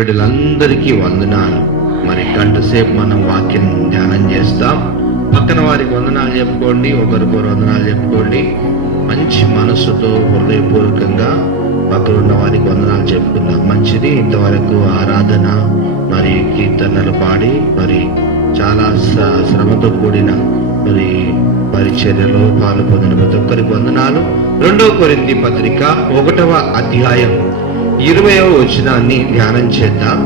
బిడ్డలందరికీ వందనాలు. మరి గంట సేపు మనం వాక్యం ధ్యానం చేస్తాం. పక్కన వారికి వందనాలు చెప్పుకోండి, ఒకరికొకరు వందనాలు చెప్పుకోండి. మంచి మనస్సుతో హృదయపూర్వకంగా పక్కన ఉన్న వారికి వందనాలు చెప్పుకుందాం. మంచిది. ఇంతవరకు ఆరాధన మరి కీర్తనలు పాడి మరి చాలా శ్రమతో కూడిన మరి పరిచర్యలో పాలు పొందిన ప్రతి ఒక్కరికి వందనాలు. 2 కొరింథీ పత్రిక 1వ అధ్యాయం 20వ వచనాన్ని ధ్యానం చేద్దాం.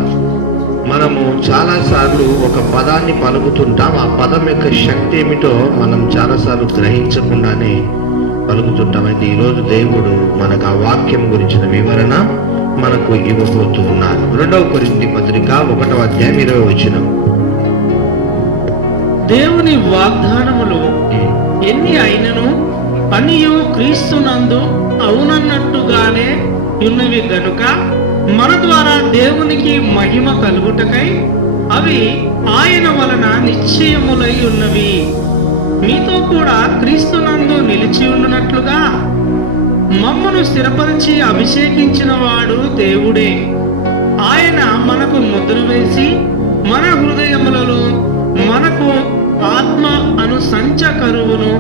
మనము చాలాసార్లు ఒక పదాన్ని పలుకుతుంటాం. ఆ పదం యొక్క శక్తి ఏమిటో మనం చాలాసార్లు గ్రహించకుండానే పలుకుతుంటాం. అయితే ఈరోజు దేవుడు మనకు ఆ వాక్యం గురించిన వివరణ మనకు ఇవ్వబోతూ ఉన్నారు. 2వ కొరింథీ పత్రిక 1వ అధ్యాయం 20వ వచనం. దేవుని వాగ్దానములు ఎన్ని అయినను అనియు క్రీస్తునందు అవునన్నట్టుగానే ఉన్నవి గనుక మన ద్వారా దేవునికి మహిమ కలుగుటకై అవి ఆయన వలన నిశ్చయములై ఉన్నవి. మీతో కూడా క్రీస్తునందు నిలిచి ఉండునట్లుగా మమ్మను స్థిరపరిచి అభిషేకించిన వాడు దేవుడే. ఆయన మనకు ముద్ర వేసి మన హృదయములలో మనకు ఆత్మ అను సంచకరువును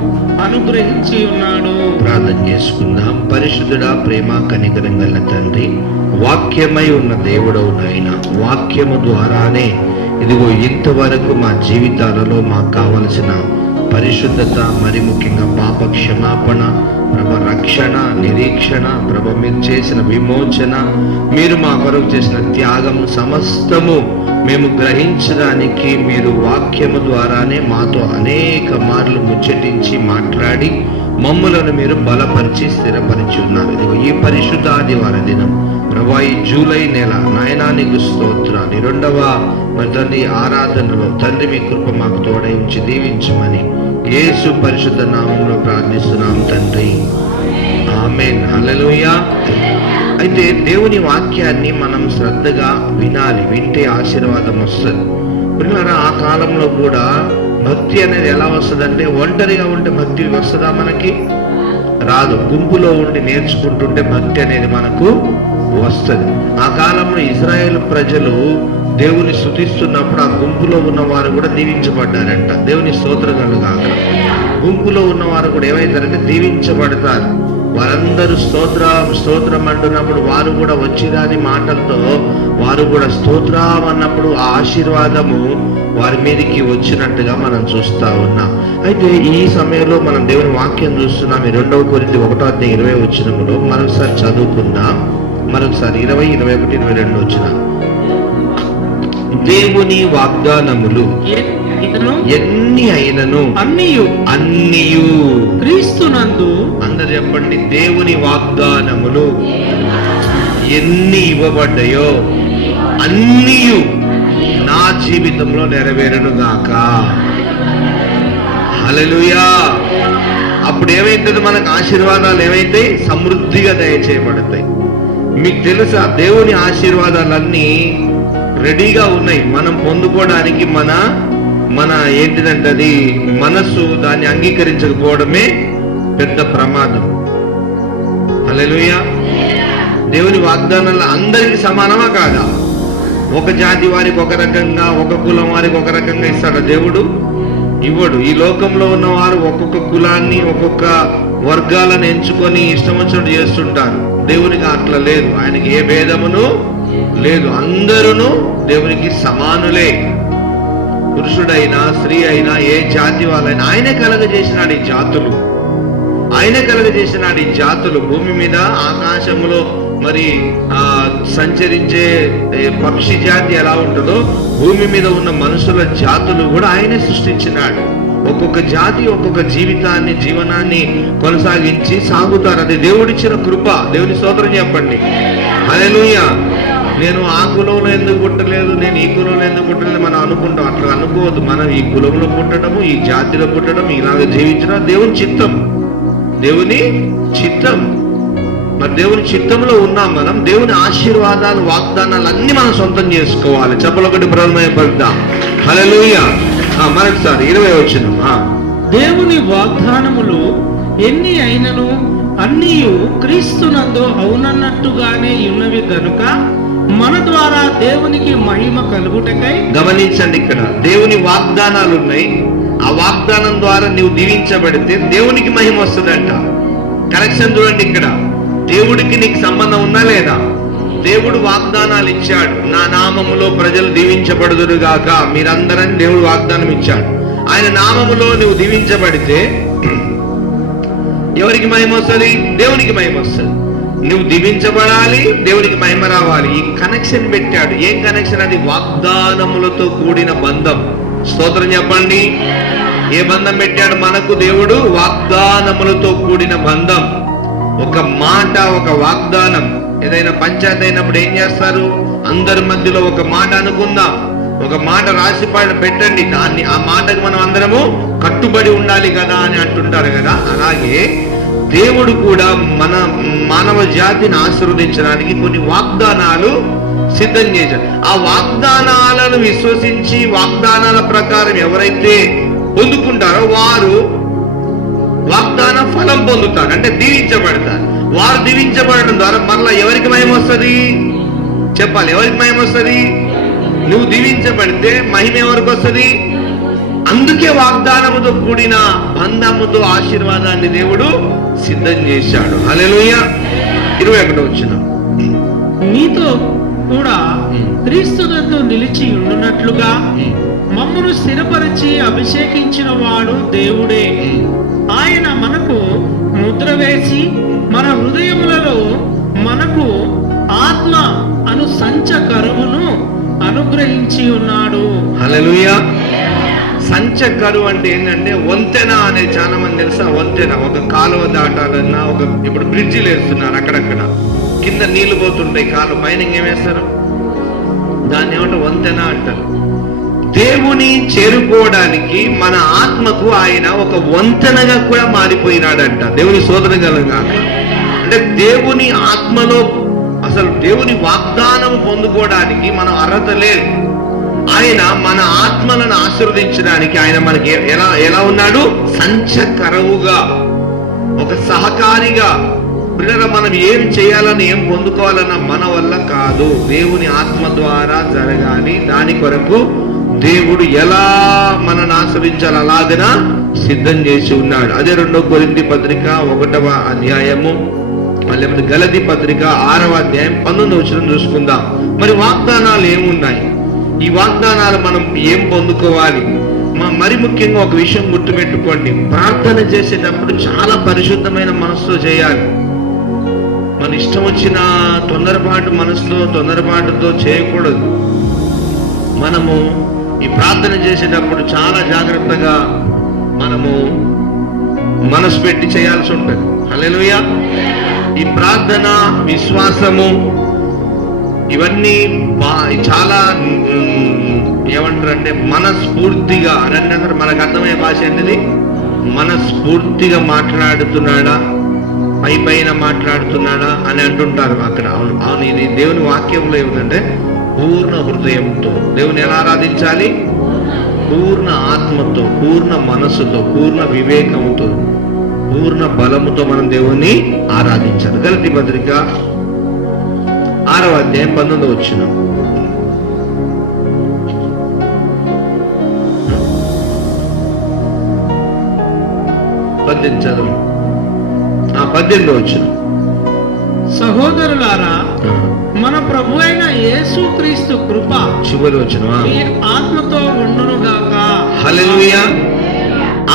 అనుగ్రహించి ఉన్నాడు. ప్రార్థన చేసుకుందాం. పరిశుద్ధుడా, ప్రేమ కనికరం గల తండ్రి, వాక్యమై ఉన్న దేవుడవు నాయన, వాక్యము ద్వారానే ఇదిగో ఇంతవరకు మా జీవితాలలో మాకు కావలసిన పరిశుద్ధత, మరి ముఖ్యంగా పాప క్షమాపణ, ప్రభ రక్షణ, నిరీక్షణ, ప్రభ మీరు చేసిన విమోచన, మీరు మా కొరకు చేసిన త్యాగం సమస్తము మేము గ్రహించడానికి మీరు వాక్యము ద్వారానే మాతో అనేక మార్లు ముచ్చటించి మాట్లాడి మమ్ములను మీరు బలపరిచి స్థిరపరిచి ఉన్నారు. ఇదిగో ఈ పరిశుద్ధ ఆదివారం దినం ప్రభా, ఈ జూలై నెల నాయనా నీకు స్తోత్రాలు. 2వ తండ్రి ఆరాధనలో తండ్రి మీ కృప మాకు తోడై ఉంచి దీవించమని యేసు పరిశుద్ధ నామంలో ప్రార్థిస్తున్నాం తండ్రి, ఆమేన్. హల్లెలూయా. అయితే దేవుని వాక్యాన్ని మనం శ్రద్ధగా వినాలి. వింటే ఆశీర్వాదం వస్తుంది. పిల్లరా, ఆ కాలంలో కూడా భక్తి అనేది ఎలా వస్తుందంటే, ఒంటరిగా ఉంటే భక్తి వస్తుందా? మనకి రాదు. గుంపులో ఉండి నేర్చుకుంటుంటే భక్తి అనేది మనకు వస్తుంది. ఆ కాలంలో ఇజ్రాయేల్ ప్రజలు దేవుని స్తుతిస్తున్నప్పుడు ఆ గుంపులో ఉన్నవారు కూడా దీవించబడ్డారంట. దేవుని స్తోత్రం కలుగాక. గుంపులో ఉన్నవారు కూడా ఏమైందంటే దీవించబడతారు. వారందరూ స్తోత్రం అంటున్నప్పుడు వారు కూడా వచ్చిరాని మాటలతో వారు కూడా స్తోత్రం అన్నప్పుడు ఆ ఆశీర్వాదము వారి మీదకి వచ్చినట్టుగా మనం చూస్తా ఉన్నాం. అయితే ఈ సమయంలో మనం దేవుని వాక్యం చూస్తున్నాం. 2వ కొరింథీ 1వ అధ్యాయం 20వ వచనములో మరొకసారి చదువుకుందాం. మరొకసారి 20, 21, 22 వచ్చిన దేవుని వాగ్దానములు ఎన్ని అయినను అన్నియు క్రీస్తునందు, అందరు చెప్పండి, దేవుని వాగ్దానములు ఎన్ని ఇవ్వబడ్డాయో అన్నియు నా జీవితంలో నెరవేరును గాక. హల్లెలూయా. అప్పుడు ఏమైతుంది? మనకు ఆశీర్వాదాలు ఏమైతాయి? సమృద్ధిగా దయచేయబడతాయి. మీకు తెలుసా, దేవుని ఆశీర్వాదాలన్నీ రెడీగా ఉన్నాయి. మనం పొందుకోవడానికి మన ఏంటిదంటే అది మనస్సు దాన్ని అంగీకరించకపోవడమే పెద్ద ప్రమాదం. హల్లెలూయా. దేవుని వాగ్దానాలు అందరికి సమానమా కాదా? ఒక జాతి వారికి ఒక రకంగా, ఒక కులం వారికి ఒక రకంగా ఇస్తాడు దేవుడు? ఇవ్వడు. ఈ లోకంలో ఉన్నవారు ఒక్కొక్క కులాన్ని, ఒక్కొక్క వర్గాలను ఎంచుకొని ఇష్టం వచ్చినట్టు చేస్తుంటారు. దేవునికి అట్లా లేదు. ఆయనకి ఏ భేదమును లేదు. అందరూ దేవునికి సమానులే. పురుషుడైనా స్త్రీ అయినా ఏ జాతి వాళ్ళైనా ఆయనే కలగజేసినాడు ఈ జాతులు. ఆయన కలగజేసినాడు ఈ జాతులు. భూమి మీద ఆకాశంలో మరి సంచరించే పక్షి జాతి ఎలా ఉంటుందో భూమి మీద ఉన్న మనుషుల జాతులు కూడా ఆయనే సృష్టించినాడు. ఒక్కొక్క జాతి ఒక్కొక్క జీవనాన్ని కొనసాగించి సాగుతారు. అది దేవుడిచ్చిన కృప. దేవుని స్తోత్రం చెప్పండి. హల్లెలూయా. నేను ఆ కులంలో ఎందుకు పుట్టలేదు, నేను ఈ కులంలో ఎందుకు పుట్టలేదు మనం అనుకుంటాం. అట్లా అనుకోవద్దు. మనం ఈ కులంలో పుట్టడము, ఈ జాతిలో పుట్టడం, ఇలాగ జీవించడం దేవుని చిత్తం. దేవుని చిత్తం. మరి దేవుని చిత్తంలో ఉన్నాం మనం. దేవుని ఆశీర్వాదాలు, వాగ్దానాలు అన్ని మనం సొంతం చేసుకోవాలి. చెప్పలొకటి ప్రారంభపడదాం. హల్లెలూయా. మరొకసారి 20వ వచనం. దేవుని వాగ్దానములు ఎన్ని అయినను అన్నియు క్రీస్తునందు అవునన్నట్టుగానే ఉన్నవి గనుక మన ద్వారా దేవునికి మహిమ కలుగుటకై. గమనించండి, ఇక్కడ దేవుని వాగ్దానాలు ఉన్నాయి. ఆ వాగ్దానం ద్వారా నీవు దీవించబడితే దేవునికి మహిమ వస్తుందంట. కనెక్షన్ చూడండి, ఇక్కడ దేవుడికి నీకు సంబంధం ఉందా లేదా? దేవుడు వాగ్దానాలు ఇచ్చాడు. నా నామములో ప్రజలు దీవించబడుదురు గాక, మీరందరని దేవుడు వాగ్దానం ఇచ్చాడు. ఆయన నామములో నువ్వు దీవించబడితే ఎవరికి మహిమ వస్తుంది? దేవునికి మహిమ వస్తుంది. నువ్వు దీవించబడాలి, దేవునికి మహిమ రావాలి. ఈ కనెక్షన్ పెట్టాడు. ఏం కనెక్షన్ అది? వాగ్దానములతో కూడిన బంధం. స్తోత్రం చెప్పండి. ఏ బంధం పెట్టాడు మనకు దేవుడు? వాగ్దానములతో కూడిన బంధం. ఒక మాట, ఒక వాగ్దానం. ఏదైనా పంచాయతీ అయినప్పుడు ఏం చేస్తారు? అందరి మధ్యలో ఒక మాట అనుకుందాం, ఒక మాట రాసి పెట్టండి, దాన్ని ఆ మాటకు మనం అందరము కట్టుబడి ఉండాలి కదా అని అంటుంటారు కదా. అలాగే దేవుడు కూడా మన మానవ జాతిని ఆశీర్వదించడానికి కొన్ని వాగ్దానాలు సిద్ధం చేశాడు. ఆ వాగ్దానాలను విశ్వసించి వాగ్దానాల ప్రకారం ఎవరైతే పొందుకుంటారో వారు వాగ్దాన ఫలం పొందుతారు, అంటే దీవించబడతారు. వారు దీవించబడడం ద్వారా మరలా ఎవరికి మహిమ వస్తుంది? చెప్పాలి, ఎవరికి మహిమ వస్తుంది? నువ్వు దీవించబడితే మహిమ ఎవరికి వస్తుంది? అందుకే వాగ్దానముతో కూడిన బంధముతో ఆశీర్వాదాన్ని దేవుడు సిద్ధం చేశాడు. హల్లెలూయా. 21వ వచనం, మీతో కూడా క్రీస్తునందు నిలిచి ఉండునట్లుగా మమ్మను స్థిరపరిచి అభిషేకించిన వాడు దేవుడే. ఆయన మనకు ముద్ర వేసి మన హృదయములలో మనకు ఆత్మ అను సంచకరువును అనుగ్రహించి ఉన్నాడు. హల్లెలూయా. సంచకరువు అంటే ఏంటంటే వంతెన అనేది చాలా మంది తెలుసా? వంతెన, ఒక కాలువ దాటాలన్నా, ఇప్పుడు బ్రిడ్జిలు వేస్తున్నారు, అక్కడక్కడ కింద నీళ్లు పోతుంటాయి, కాలువ పైన ఏమేస్తారు? దాన్ని ఏమంటే వంతెన అంటారు. దేవుని చేరుకోవడానికి మన ఆత్మకు ఆయన ఒక వంతెనగా కూడా మారిపోయినాడంట. దేవుని సోదర కలగా, అంటే దేవుని ఆత్మలో అసలు దేవుని వాగ్దానం పొందుకోవడానికి మనం అర్హత లేదు. ఆయన మన ఆత్మలను ఆశీర్వదించడానికి ఆయన మనకి ఎలా ఉన్నాడు? సంచకరువుగా, ఒక సహకారిగా. పిల్లల మనం ఏం చేయాలని, ఏం పొందుకోవాలన్నా మన వల్ల కాదు, దేవుని ఆత్మ ద్వారా జరగాలి. దాని కొరకు దేవుడు ఎలా మనల్ని ఆశ్రయించాలి అలాగనా సిద్ధం చేసి ఉన్నాడు. అదే 2 కొరింథీ పత్రిక 1వ అధ్యాయము, మళ్ళీ గలతీ పత్రిక 6వ అధ్యాయం 19వ వచనం చూసుకుందాం. మరి వాగ్దానాలు ఏమున్నాయి? ఈ వాగ్దానాలు మనం ఏం పొందుకోవాలి? మరి ముఖ్యంగా ఒక విషయం గుర్తుపెట్టుకోండి, ప్రార్థన చేసేటప్పుడు చాలా పరిశుద్ధమైన మనసుతో చేయాలి. మన ఇష్టం వచ్చిన తొందరపాటుతో చేయకూడదు. మనము ఈ ప్రార్థన చేసేటప్పుడు చాలా జాగ్రత్తగా మనము మనసు పెట్టి చేయాల్సి ఉంటుంది. హల్లెలూయా. ఈ ప్రార్థన, విశ్వాసము, ఇవన్నీ చాలా ఏమంటారంటే మనస్ఫూర్తిగా అనంటే మనకు అర్థమయ్యే భాష ఏంటిది? మనస్ఫూర్తిగా మాట్లాడుతున్నాడా, పైన మాట్లాడుతున్నాడా అని అంటుంటారు అక్కడ. అవును, ఇది దేవుని వాక్యంలో ఏమిటంటే పూర్ణ హృదయంతో దేవుని ఎలా ఆరాధించాలి? పూర్ణ ఆత్మతో, పూర్ణ మనస్సుతో, పూర్ణ వివేకంతో, పూర్ణ బలముతో మనం దేవుణ్ణి ఆరాధించాలి. గలతీ పత్రిక 6వ అధ్యాయం 19వ వచనం, చదువు. 18వ వచనం, సహోదరులారా, మన ప్రభు అయిన యేసుక్రీస్తు కృప, చివరి వచనం, ఆత్మతో ఉండునుగాక. హల్లెలూయా.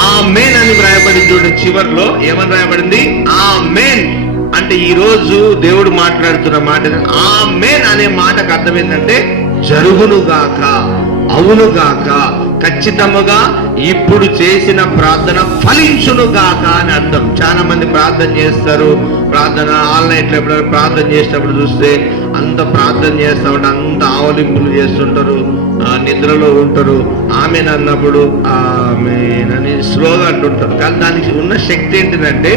ఆమేన్ అని వ్రాయబడింది. చూడండి, చివర్లో ఏమని రాయబడింది? ఆమేన్. అంటే ఈ రోజు దేవుడు మాట్లాడుతున్న మాట ఆమేన్ అనే మాటకు అర్థం ఏంటంటే జరుగునుగాక, అవునుగాక, ఖచ్చితముగా ఇప్పుడు చేసిన ప్రార్థన ఫలించునుగాక అని అర్థం. చాలా మంది ప్రార్థన చేస్తారు, ప్రార్థన ఆన్లైన్ ప్రార్థన చేసినప్పుడు చూస్తే అంత ప్రార్థన చేస్తా ఉంటే అంత ఆవలింపులు చేస్తుంటారు, నిద్రలో ఉంటారు. ఆమెన్ అన్నప్పుడు ఆమెన్ అని స్లోగా అంటుంటారు. కానీ దానికి ఉన్న శక్తి ఏంటిదంటే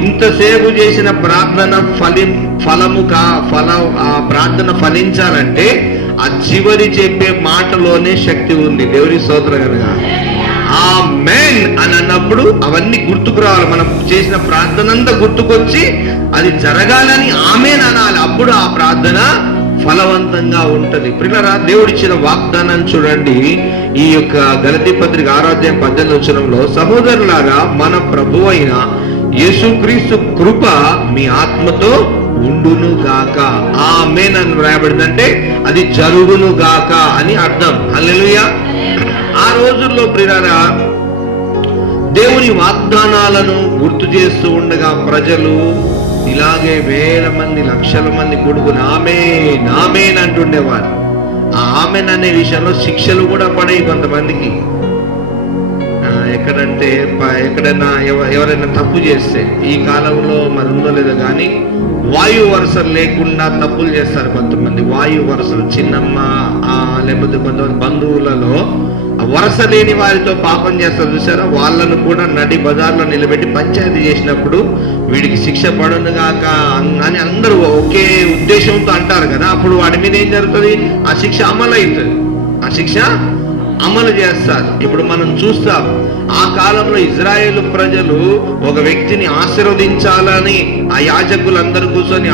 ఇంతసేపు చేసిన ప్రార్థన ఆ ప్రార్థన ఫలించాలంటే ఆ చివరి చెప్పే మాటలోనే శక్తి ఉంది. దేవుని స్తోత్రం కనుక ఆమేన్ అని అన్నప్పుడు అవన్నీ గుర్తుకు రావాలి. మనం చేసిన ప్రార్థన అంతా గుర్తుకొచ్చి అది జరగాలని ఆమేన్ అనాలి. అప్పుడు ఆ ప్రార్థన ఫలవంతంగా ఉంటది. ప్రియులారా, దేవుడిచ్చిన వాగ్దానం చూడండి. ఈ యొక్క గలతీ పత్రిక 6వ అధ్యాయం 18వ వచనంలో, సహోదరులారా, మన ప్రభు అయిన యేసుక్రీస్తు కృప మీ ఆత్మతో ఉండును గాక. ఆమేన్ అని వ్రాయబడిందంటే అది జరుగును గాక అని అర్థం. హల్లెలూయా. ఆ రోజుల్లో ప్రియులారా, దేవుని వాగ్దానాలను గుర్తు చేస్తూ ఉండగా ప్రజలు ఇలాగే వేల మంది, లక్షల మంది కూడుకుని ఆమేన్ ఆమేన్ అంటుండేవారు. ఆ ఆమేన్ అనే విషయంలో శిక్షలు కూడా పడేవి కొంతమందికి. ఎక్కడంటే ఎక్కడైనా ఎవరైనా తప్పు చేస్తే, ఈ కాలంలో మరి ఉందో లేదో కానీ వాయు వరుసలు లేకుండా తప్పులు చేస్తారు కొంతమంది. వాయు వరుసలు, చిన్నమ్మ లేకపోతే కొంతమంది బంధువులలో వరుస లేని వారితో పాపం చేస్తారు చూసారా, వాళ్ళను కూడా నడి బజార్లో నిలబెట్టి పంచాయతీ చేసినప్పుడు వీడికి శిక్ష పడును గాక అని అందరూ ఒకే ఉద్దేశంతో అంటారు కదా. అప్పుడు వాడి మీద ఏం జరుగుతుంది? ఆ శిక్ష అమలు అవుతుంది, ఆ శిక్ష అమలు చేస్తారు. ఇప్పుడు మనం చూస్తాం, ఆ కాలంలో ఇజ్రాయేలు ప్రజలు ఒక వ్యక్తిని ఆశీర్వదించాలని, ఆ యాజకులందరూ కూర్చొని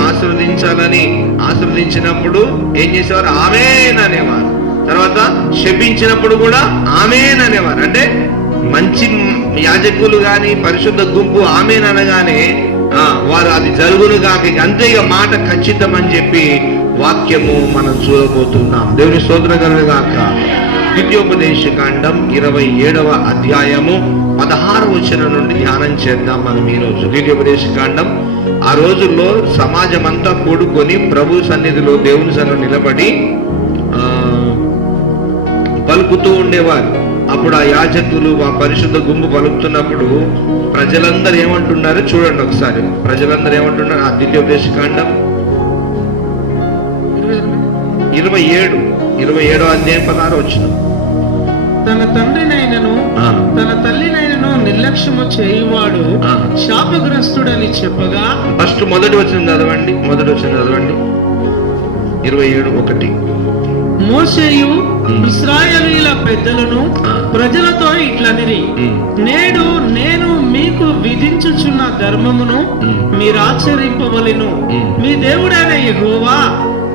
ఆశీర్వదించినప్పుడు ఏం చేసేవారు? ఆమేన్ అనేవారు. తర్వాత శపించినప్పుడు కూడా ఆమేన్ అనేవారు. అంటే మంచి యాజకులు గాని పరిశుద్ధ గుంపు ఆమేన్ అనగానే వారు అది జరుగును కాక, అంతే ఇక మాట ఖచ్చితం అని చెప్పి వాక్యము మనం చూడబోతున్నాం. దేవుని స్తోత్రం కలుగును గాక. ద్వితీయోపదేశ కాండం 27వ అధ్యాయము 16వ వచనం నుండి ధ్యానం చేద్దాం మనం ఈరోజు. ద్వితీయోపదేశ కాండం, ఆ రోజుల్లో సమాజం అంతా కూడుకొని ప్రభు సన్నిధిలో, దేవుని సన్నిధిలో నిలబడి పలుకుతూ ఉండేవారు. అప్పుడు ఆ యాజకులు, ఆ పరిశుద్ధ గుంపు పలుకుతున్నప్పుడు ప్రజలందరూ ఏమంటున్నారు చూడండి ఒకసారి. ప్రజలందరూ ఏమంటున్నారు? ఆ ద్వితీయోపదేశ కాండం 27వ అధ్యాయం 16వ వచనం. తన తండ్రినైనను తన తల్లినైనను నిర్లక్ష్యము చేయువాడు శాపగ్రస్తుడని చెప్పగా. ఫస్ట్ మొదటి వచనం చదవండి. 27:1. మోషేయు ఇశ్రాయేలీయుల పెద్దలను ప్రజలతో ఇట్లనిరి, నేడు నేను మీకు విధించుచున్న ధర్మమును మీరాచరింపవలెను. మీ దేవుడైన యెహోవా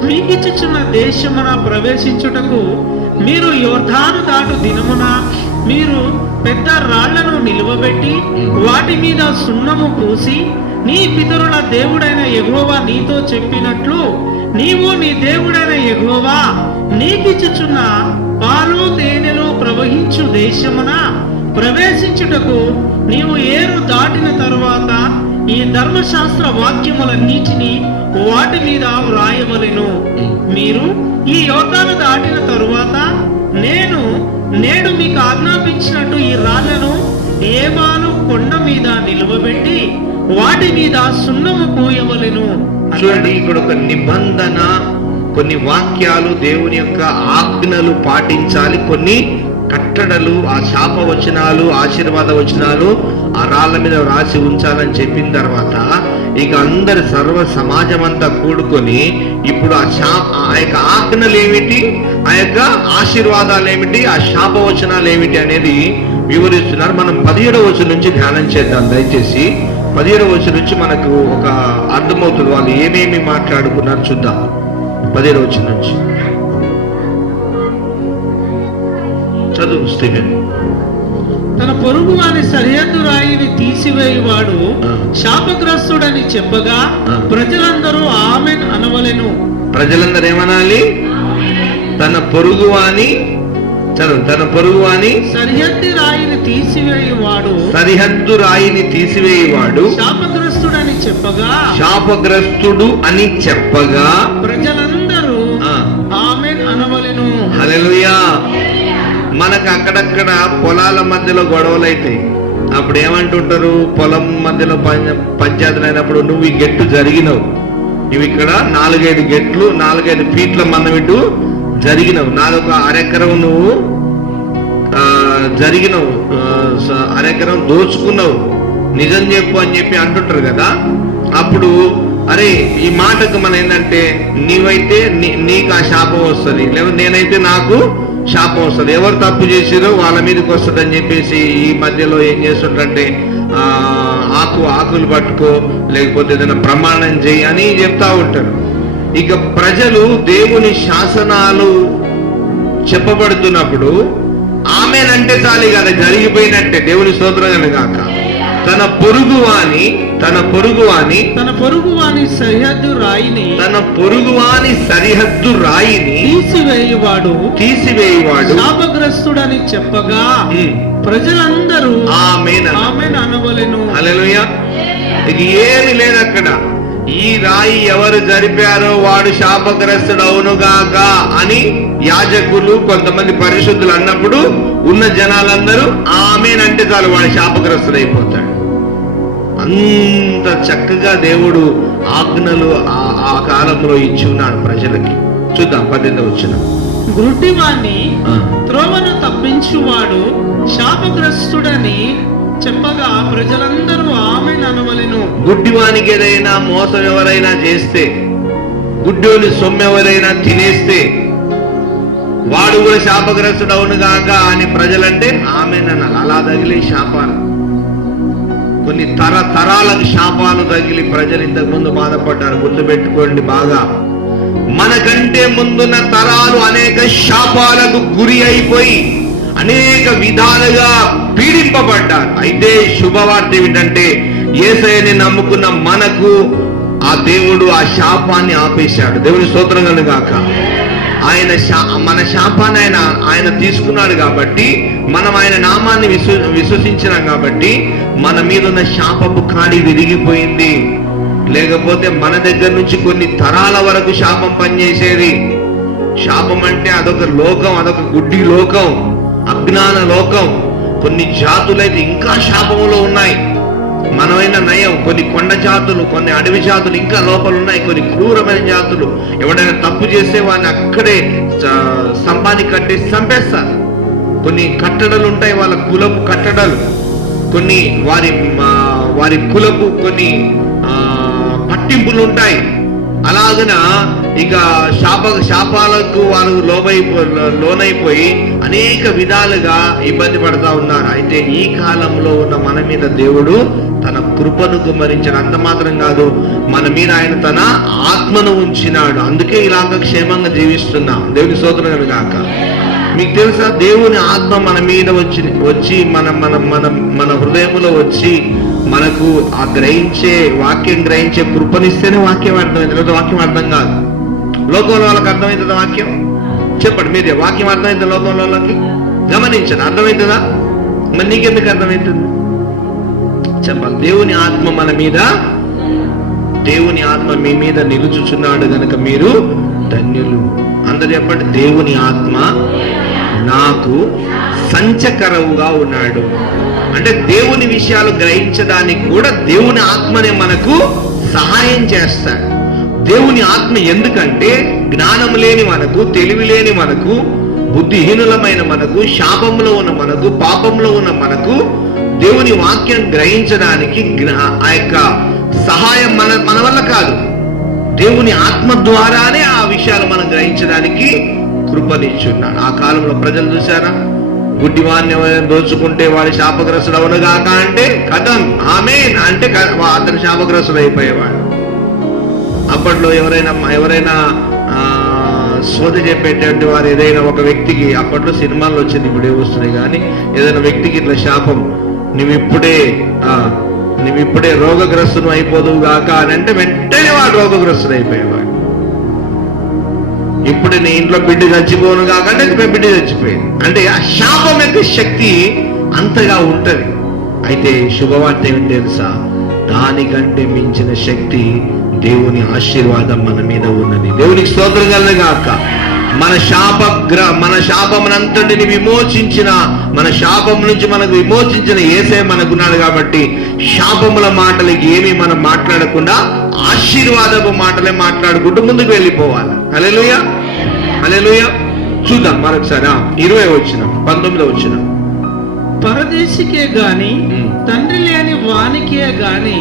మీకిచ్చుచున్న దేశమున ప్రవేశించుటకు మీరు యోర్దాను దాటు దినమున మీరు పెద్ద రాళ్లను నిలువబెట్టి వాటి మీద సున్నము పూసి, నీ పితరుల దేవుడైన యెహోవా నీతో చెప్పినట్లు నీవు నీ దేవుడైన యెహోవా నీకిచ్చుచున్న పాలు తేనెలు ప్రవహించు దేశమున ప్రవేశించుటకు నీవు ఏరు దాటిన తరువాత ఈ ధర్మశాస్త్ర వాక్యములన్నిటినీ వాటి మీద వ్రాయవలెను. మీరు ఈ యోర్దాను దాటిన తరువాత నేడు మీకు ఆజ్ఞాపించినట్టు ఈ రాళ్లను ఏబాలు కొండ మీద నిలువబెట్టి వాటి మీద సున్నము పూయవలెను. చూడండి, ఇక్కడ ఒక నిబంధన, కొన్ని వాక్యాలు, దేవుని యొక్క ఆజ్ఞలు పాటించాలి, కొన్ని కట్టడలు, ఆ శాప వచనాలు, ఆశీర్వాద వచనాలు ఆ రాళ్ల మీద రాసి ఉంచాలని చెప్పిన తర్వాత ఇక అందరు సర్వ సమాజం అంతా కూడుకొని ఇప్పుడు ఆ యొక్క ఆజ్ఞలు ఏమిటి, ఆ యొక్క ఆశీర్వాదాలు ఏమిటి, ఆ శాప వచనాలు ఏమిటి అనేది వివరిస్తున్నారు. మనం 17వ వచనం నుంచి ధ్యానం చేద్దాం దయచేసి. 17వ వచనం నుంచి మనకు ఒక అర్థమవుతుంది వాళ్ళు ఏమేమి మాట్లాడుకున్నారు చూద్దాం. 17వ వచనం నుంచి చదువు స్టీవెన్. తన పొరుగు వాని సరిహద్దు రాయిని తీసివేయువాడు శాపగ్రస్తుడని చెప్పగా ప్రజలందరూ ఆమెన్ అనవలెను. ప్రజలందరూ ఏమనాలి? తన పొరుగువాని సరిహద్దు రాయిని తీసివేయువాడు శాపగ్రస్తుడు అని చెప్పగా ప్రజలందరూ ఆమెన్ అనవలెను. హల్లెలూయా. మనకు అక్కడక్కడ పొలాల మధ్యలో గొడవలు అవుతాయి. అప్పుడు ఏమంటుంటారు? పొలం మధ్యలో పంచాయతీలు అయినప్పుడు నువ్వు ఈ గెట్టు జరిగినవు, నువ్వు ఇక్కడ 4-5 గెట్లు 4-5 ఫీట్ల మందం ఇటు జరిగినవు, నాదొక అరెకరం నువ్వు జరిగినవు, అరెకరం దోచుకున్నావు, నిజం చెప్పు అని చెప్పి అంటుంటారు కదా. అప్పుడు అరే ఈ మాటకు మన ఏంటంటే, నీవైతే నీకు ఆ శాపం వస్తుంది, లేకపోతే నేనైతే నాకు శాపం వస్తుంది, ఎవరు తప్పు చేసిరో వాళ్ళ మీదకి వస్తుంది అని చెప్పేసి ఈ మధ్యలో ఏం చేస్తుంటే ఆకులు పట్టుకో, లేకపోతే ఏదైనా ప్రమాణం చేయి అని చెప్తా ఉంటారు. ఇక ప్రజలు దేవుని శాసనాలు చెప్పబడుతున్నప్పుడు ఆమెనంటే చాలు కదా, జరిగిపోయినట్టే. దేవుని స్తోత్రం గాక. తన పొరుగువాని తన పొరుగువాని సరిహద్దు రాయిని తీసివేయువాడు శాపగ్రస్తుడని చెప్పగా ప్రజలందరూ ఆమేన్ అనవలెను. హల్లెలూయా. ఇక ఏమి లేదు అక్కడ. ఈ రాయి ఎవరు జరిపారో వాడు శాపగ్రస్తుడు అవునుగాక అని యాజకులు కొంతమంది పరిశుద్ధులు అన్నప్పుడు ఉన్న జనాలందరూ ఆమేనంటే చాలు వాడు శాపగ్రస్తుడు అయిపోతాడు. అంత చక్కగా దేవుడు ఆజ్ఞలు ఆ కాలంలో ఇచ్చి ఉన్నాడు ప్రజలకి. చూద్దాం 18వ వచనం. గుడ్డివాణ్ణి త్రోవను తప్పించువాడు శాపగ్రస్తుడని చెప్పగా ప్రజలందరూ ఆమేన్ అనవలెను. గుడ్డివానికి ఏదైనా మోసం ఎవరైనా చేస్తే, గుడ్డోని సొమ్ము ఎవరైనా తినేస్తే వాడు కూడా శాపగ్రస్తుడు అవును గాక అని ప్రజలంటే ఆమేన్ అనాలి. అలా తగిలి శాపాలు, కొన్ని తరాలకు శాపాలు తగిలి ప్రజలు ఇంతకు ముందు బాధపడ్డారు. గుర్తుపెట్టుకోండి బాగా. మనకంటే ముందున్న తరాలు అనేక శాపాలకు గురి అయిపోయి అనేక విధాలుగా పీడింపబడ్డారు. అయితే శుభవార్త ఏమిటంటే యేసయ్యని నమ్ముకున్న మనకు ఆ దేవుడు ఆ శాపాన్ని ఆపేశాడు. దేవుని స్తోత్రం కలుగాక. మన శాపాన్ని ఆయన తీసుకున్నాడు కాబట్టి, మనం ఆయన నామాన్ని విశ్వసించినాం కాబట్టి మన మీద ఉన్న శాపపు కాడి విరిగిపోయింది. లేకపోతే మన దగ్గర నుంచి కొన్ని తరాల వరకు శాపం పనిచేసేది. శాపం అంటే అదొక లోకం, అదొక గుడ్డి లోకం, అజ్ఞాన లోకం. కొన్ని జాతులైతే ఇంకా శాపములో ఉన్నాయి. మనమైనా నయం. కొన్ని కొండ జాతులు, కొన్ని అడవి జాతులు ఇంకా లోపల ఉన్నాయి. కొన్ని క్రూరమైన జాతులు ఎవడైనా తప్పు చేస్తే వాడిని అక్కడే స్తంభాన్ని కట్టేసి చంపేస్తారు. కొన్ని కట్టడలు ఉంటాయి, వాళ్ళ కులపు కట్టడలు. కొన్ని వారి కులపు కొన్ని పట్టింపులు ఉంటాయి. అలాగన ఇక శాపాలకు వారు లోనైపోయి అనేక విధాలుగా ఇబ్బంది పడతా ఉన్నారు. అయితే ఈ కాలంలో ఉన్న మన మీద దేవుడు తన కృపను గుమ్మరించాడు. అంత మాత్రం కాదు, మన మీద ఆయన తన ఆత్మను ఉంచినాడు. అందుకే ఇలాగ క్షేమంగా జీవిస్తున్నాం. దేవుని స్తోత్రం కలుగాక. మీకు తెలుసా, దేవుని ఆత్మ మన మీద వచ్చి మన హృదయంలో వచ్చి మనకు ఆ వాక్యం గ్రహించే కృపనిస్తేనే వాక్యం అర్థమైంది. లేదా వాక్యం అర్థం కాదు. లోకంలో వాళ్ళకి అర్థమవుతుందా వాక్యం? చెప్పండి మీరే. వాక్యం అర్థమవుతుంది లోకంలో వాళ్ళకి? గమనించండి. అర్థమవుతుందా? మరి నీకెందుకు అర్థమవుతుంది చెప్పాలి. దేవుని ఆత్మ మన మీద, దేవుని ఆత్మ మీ మీద నిలుచుచున్నాడు గనుక మీరు ధన్యులు. అందరు చెప్పండి, దేవుని ఆత్మ నాకు సంచకరవుగా ఉన్నాడు. అంటే దేవుని విషయాలు గ్రహించడానికి కూడా దేవుని ఆత్మనే మనకు సహాయం చేస్తాడు. దేవుని ఆత్మ ఎందుకంటే జ్ఞానం లేని మనకు, తెలివి లేని మనకు, బుద్ధిహీనులమైన మనకు, శాపంలో ఉన్న మనకు, పాపంలో ఉన్న మనకు దేవుని వాక్యం గ్రహించడానికి ఆ యొక్క సహాయం మన వల్ల కాదు. దేవుని ఆత్మ ద్వారానే ఆ విషయాలు మనం గ్రహించడానికి కృపనిచ్చున్నాడు. ఆ కాలంలో ప్రజలు చూసారా, గుడ్డివాన్ని ఎవరైనా దోచుకుంటే వాడి శాపగ్రస్తుడు అవునుగాక అంటే కథం ఆమేన్ అంటే అతను శాపగ్రస్తుడు అయిపోయేవాడు. అప్పట్లో ఎవరైనా సోద చెప్పేటట్టు వారు ఏదైనా ఒక వ్యక్తికి, అప్పట్లో సినిమాల్లో వచ్చింది, ఇప్పుడే వస్తున్నాయి కానీ, ఏదైనా వ్యక్తికి ఇట్లా శాపం, నువ్విప్పుడే రోగగ్రస్తుడు అయిపోదువు గాక అని అంటే వెంటనే వాడు రోగగ్రస్తుడు అయిపోయేవాడు. ఇప్పుడు నీ ఇంట్లో బిడ్డ చచ్చిపోను కాకంటే బిడ్డ చచ్చిపోయింది. అంటే ఆ శాపం యొక్క శక్తి అంతగా ఉంటది. అయితే శుభవార్త ఏమిటి తెలుసా, దానికంటే మించిన శక్తి దేవుని ఆశీర్వాదం మన మీద ఉన్నది. దేవునికి స్తోత్రం కలుగాక. మన శాపమునంతటిని విమోచించిన, మన శాపం నుంచి మనకు విమోచించిన యేసే మనకున్నాడు. కాబట్టి శాపముల మాటలకి ఏమి మనం మాట్లాడకుండా ఆశీర్వాదపు మాటలే మాట్లాడుకుంటూ ముందుకు వెళ్ళిపోవాలి. హల్లెలూయా, హల్లెలూయా. చూద్దాం మరొకసారి 20వ వచనం, 19వ వచనం. పరదేశికే గాని, తండ్రి లేని వానికే గాని,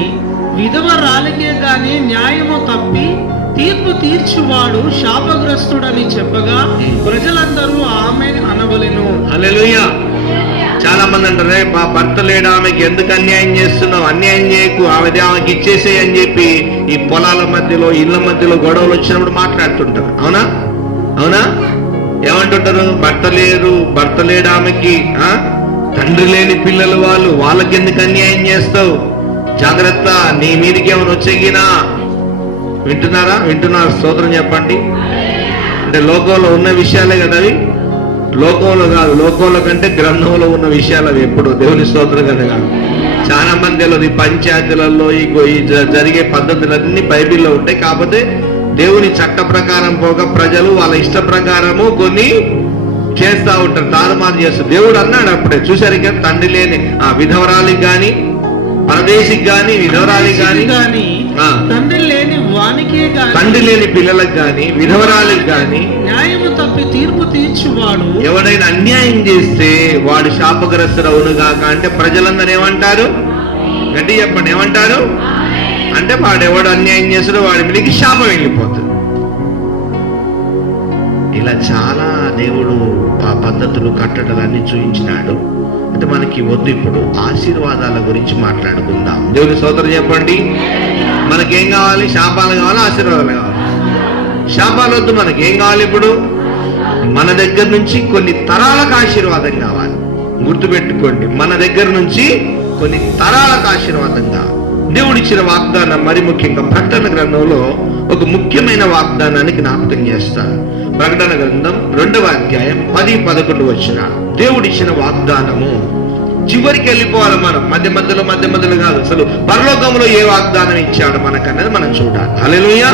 విధవరాలికే గాని న్యాయము తప్పి తీర్పు తీర్చువాడు శాపగ్రస్తుడని చెప్పగా ప్రజలందరూ ఆమేన్ అనవలెను. హల్లెలూయా. చాలా మంది అంటారు, మా భర్త లేడు, ఆమెకి ఎందుకు అన్యాయం చేస్తున్నావు, అన్యాయం చేయకు, ఆమెకి ఇచ్చేసేయి అని చెప్పి ఈ పొలాల మధ్యలో ఇళ్ళ మధ్యలో గొడవలు వచ్చినప్పుడు మాట్లాడుతుంటారు. అవునా అవునా? ఏమంటుంటారు? భర్త లేడు ఆమెకి, తండ్రి లేని పిల్లలు వాళ్ళకి ఎందుకు అన్యాయం చేస్తావు, జాగ్రత్త, నీ మీదికి ఏమైనా వచ్చేగినా. వింటున్నారా? స్తోత్రం చెప్పండి. అంటే లోకంలో ఉన్న విషయాలే కదా అవి, లోకంలో కాదు, లోకంలో కంటే గ్రంథంలో ఉన్న విషయాలు అవి. ఎప్పుడు దేవుని స్తోత్రం కదా కాదు. చాలా మందిలో ఈ పంచాయతీలలో ఈ జరిగే పద్ధతులన్నీ బైబిల్లో ఉంటాయి. కాకపోతే దేవుని చట్ట ప్రకారం పోగా ప్రజలు వాళ్ళ ఇష్ట ప్రకారము కొన్ని చేస్తా ఉంటారు, తారుమారు చేస్తారు. దేవుడు అన్నాడు అప్పుడే, చూసారు కదా, తండ్రి లేని ఆ విధవరాలికి గాని, పరదేశికి గాని, విధవరాలికి గాని, తండ్రి లేని వానికి తండ్రి లేని పిల్లలకు గాని, విధవరాలికి గాని న్యాయము తప్పి తీర్పు తీర్చువాడు ఎవడైనా అన్యాయం చేస్తే వాడు శాపగ్రస్తుడవునుగాక. అంటే ప్రజలందరూ ఏమంటారు? గట్టి చెప్పండి, ఏమంటారు? అంటే వాడెవడు అన్యాయం చేస్తాడో వాడి మీదకి శాపం వెళ్ళిపోతుంది. ఇలా చాలా దేవుడు పద్ధతులు కట్టడలన్నీ చూపించినాడు. అంటే మనకి వద్దు, ఇప్పుడు ఆశీర్వాదాల గురించి మాట్లాడుకుందాం. దేవుని స్తోత్రం చెప్పండి. మనకేం కావాలి? శాపాలు కావాలి, ఆశీర్వాదాలు కావాలి? శాపాలు వద్దు, మనకేం కావాలి? ఇప్పుడు మన దగ్గర నుంచి కొన్ని తరాలకు ఆశీర్వాదం కావాలి. గుర్తుపెట్టుకోండి, మన దగ్గర నుంచి కొన్ని తరాలకు ఆశీర్వాదం కావాలి. దేవుడిచ్చిన వాగ్దానం మరి ముఖ్యంగా ప్రకటన గ్రంథంలో ఒక ముఖ్యమైన వాగ్దానాన్ని జ్ఞాపకం చేస్తాను. ప్రకటన గ్రంథం 2వ అధ్యాయం 10-11 వచనాలు. దేవుడిచ్చిన వాగ్దానము చివరికి వెళ్ళిపోవాలి. మనం మధ్య మధ్యలో కాదు, అసలు పరలోకంలో ఏ వాగ్దానం ఇచ్చాడు మనకన్నది మనం చూడాలి. హల్లెలూయా.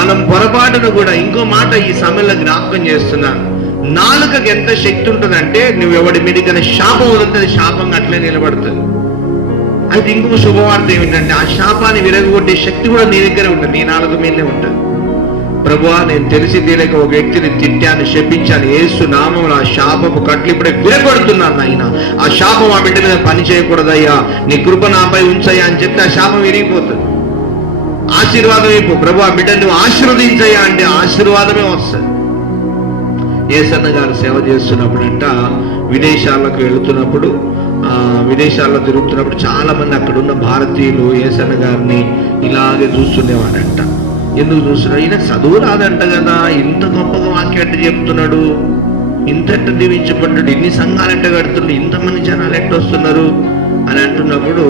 మనం పొరపాటును కూడా ఇంకో మాట ఈ సమయంలో జ్ఞాపకం చేస్తున్నాను. నాలుకకి ఎంత శక్తి ఉంటుందంటే, నువ్వు ఎవడి మీదకైనా శాపం వదులుతుంది, శాపంగా అట్లే నిలబడుతుంది. అయితే ఇంకొక శుభవార్త ఏమిటంటే, ఆ శాపాన్ని విరగొట్టే శక్తి కూడా నీ దగ్గరే ఉంటుంది, నీ నాలుక మీదనే ఉంటుంది. ప్రభువా, నేను తెలిసి తెలియక ఒక వ్యక్తిని తిట్టాను, శపించాను, యేసు నామములో ఆ శాపపు కట్లు ఇప్పుడే విరగొడుతున్నాను. ఆయన ఆ శాపం ఆ బిడ్డ మీద పని చేయకూడదయ్యా, నీ కృప నాపై ఉంచయ్యా అని చెప్తే ఆ శాపం విరిగిపోతుంది. ఆశీర్వాదం అయిపో, ప్రభు ఆ బిడ్డను నువ్వు ఆశీర్వదించయ్యా అంటే ఆశీర్వాదమే వస్తుంది. యేసన్న గారు సేవ చేస్తున్నప్పుడంట, విదేశాలకు వెళుతున్నప్పుడు, విదేశాల్లో తిరుగుతున్నప్పుడు చాలా మంది అక్కడున్న భారతీయులు యేసన్న గారిని ఇలాగే చూస్తుండేవారంట. ఎందుకు చూస్తున్నాడు? ఈయన చదువు రాదంట కదా, ఇంత గొప్పగా వాక్యం చెప్తున్నాడు, ఇంత దీవించబడ్డాడు, ఇన్ని సంఘాలంట కడుతున్నాడు, ఇంతమంది జనాలు ఎట్ట వస్తున్నారు అని అంటున్నప్పుడు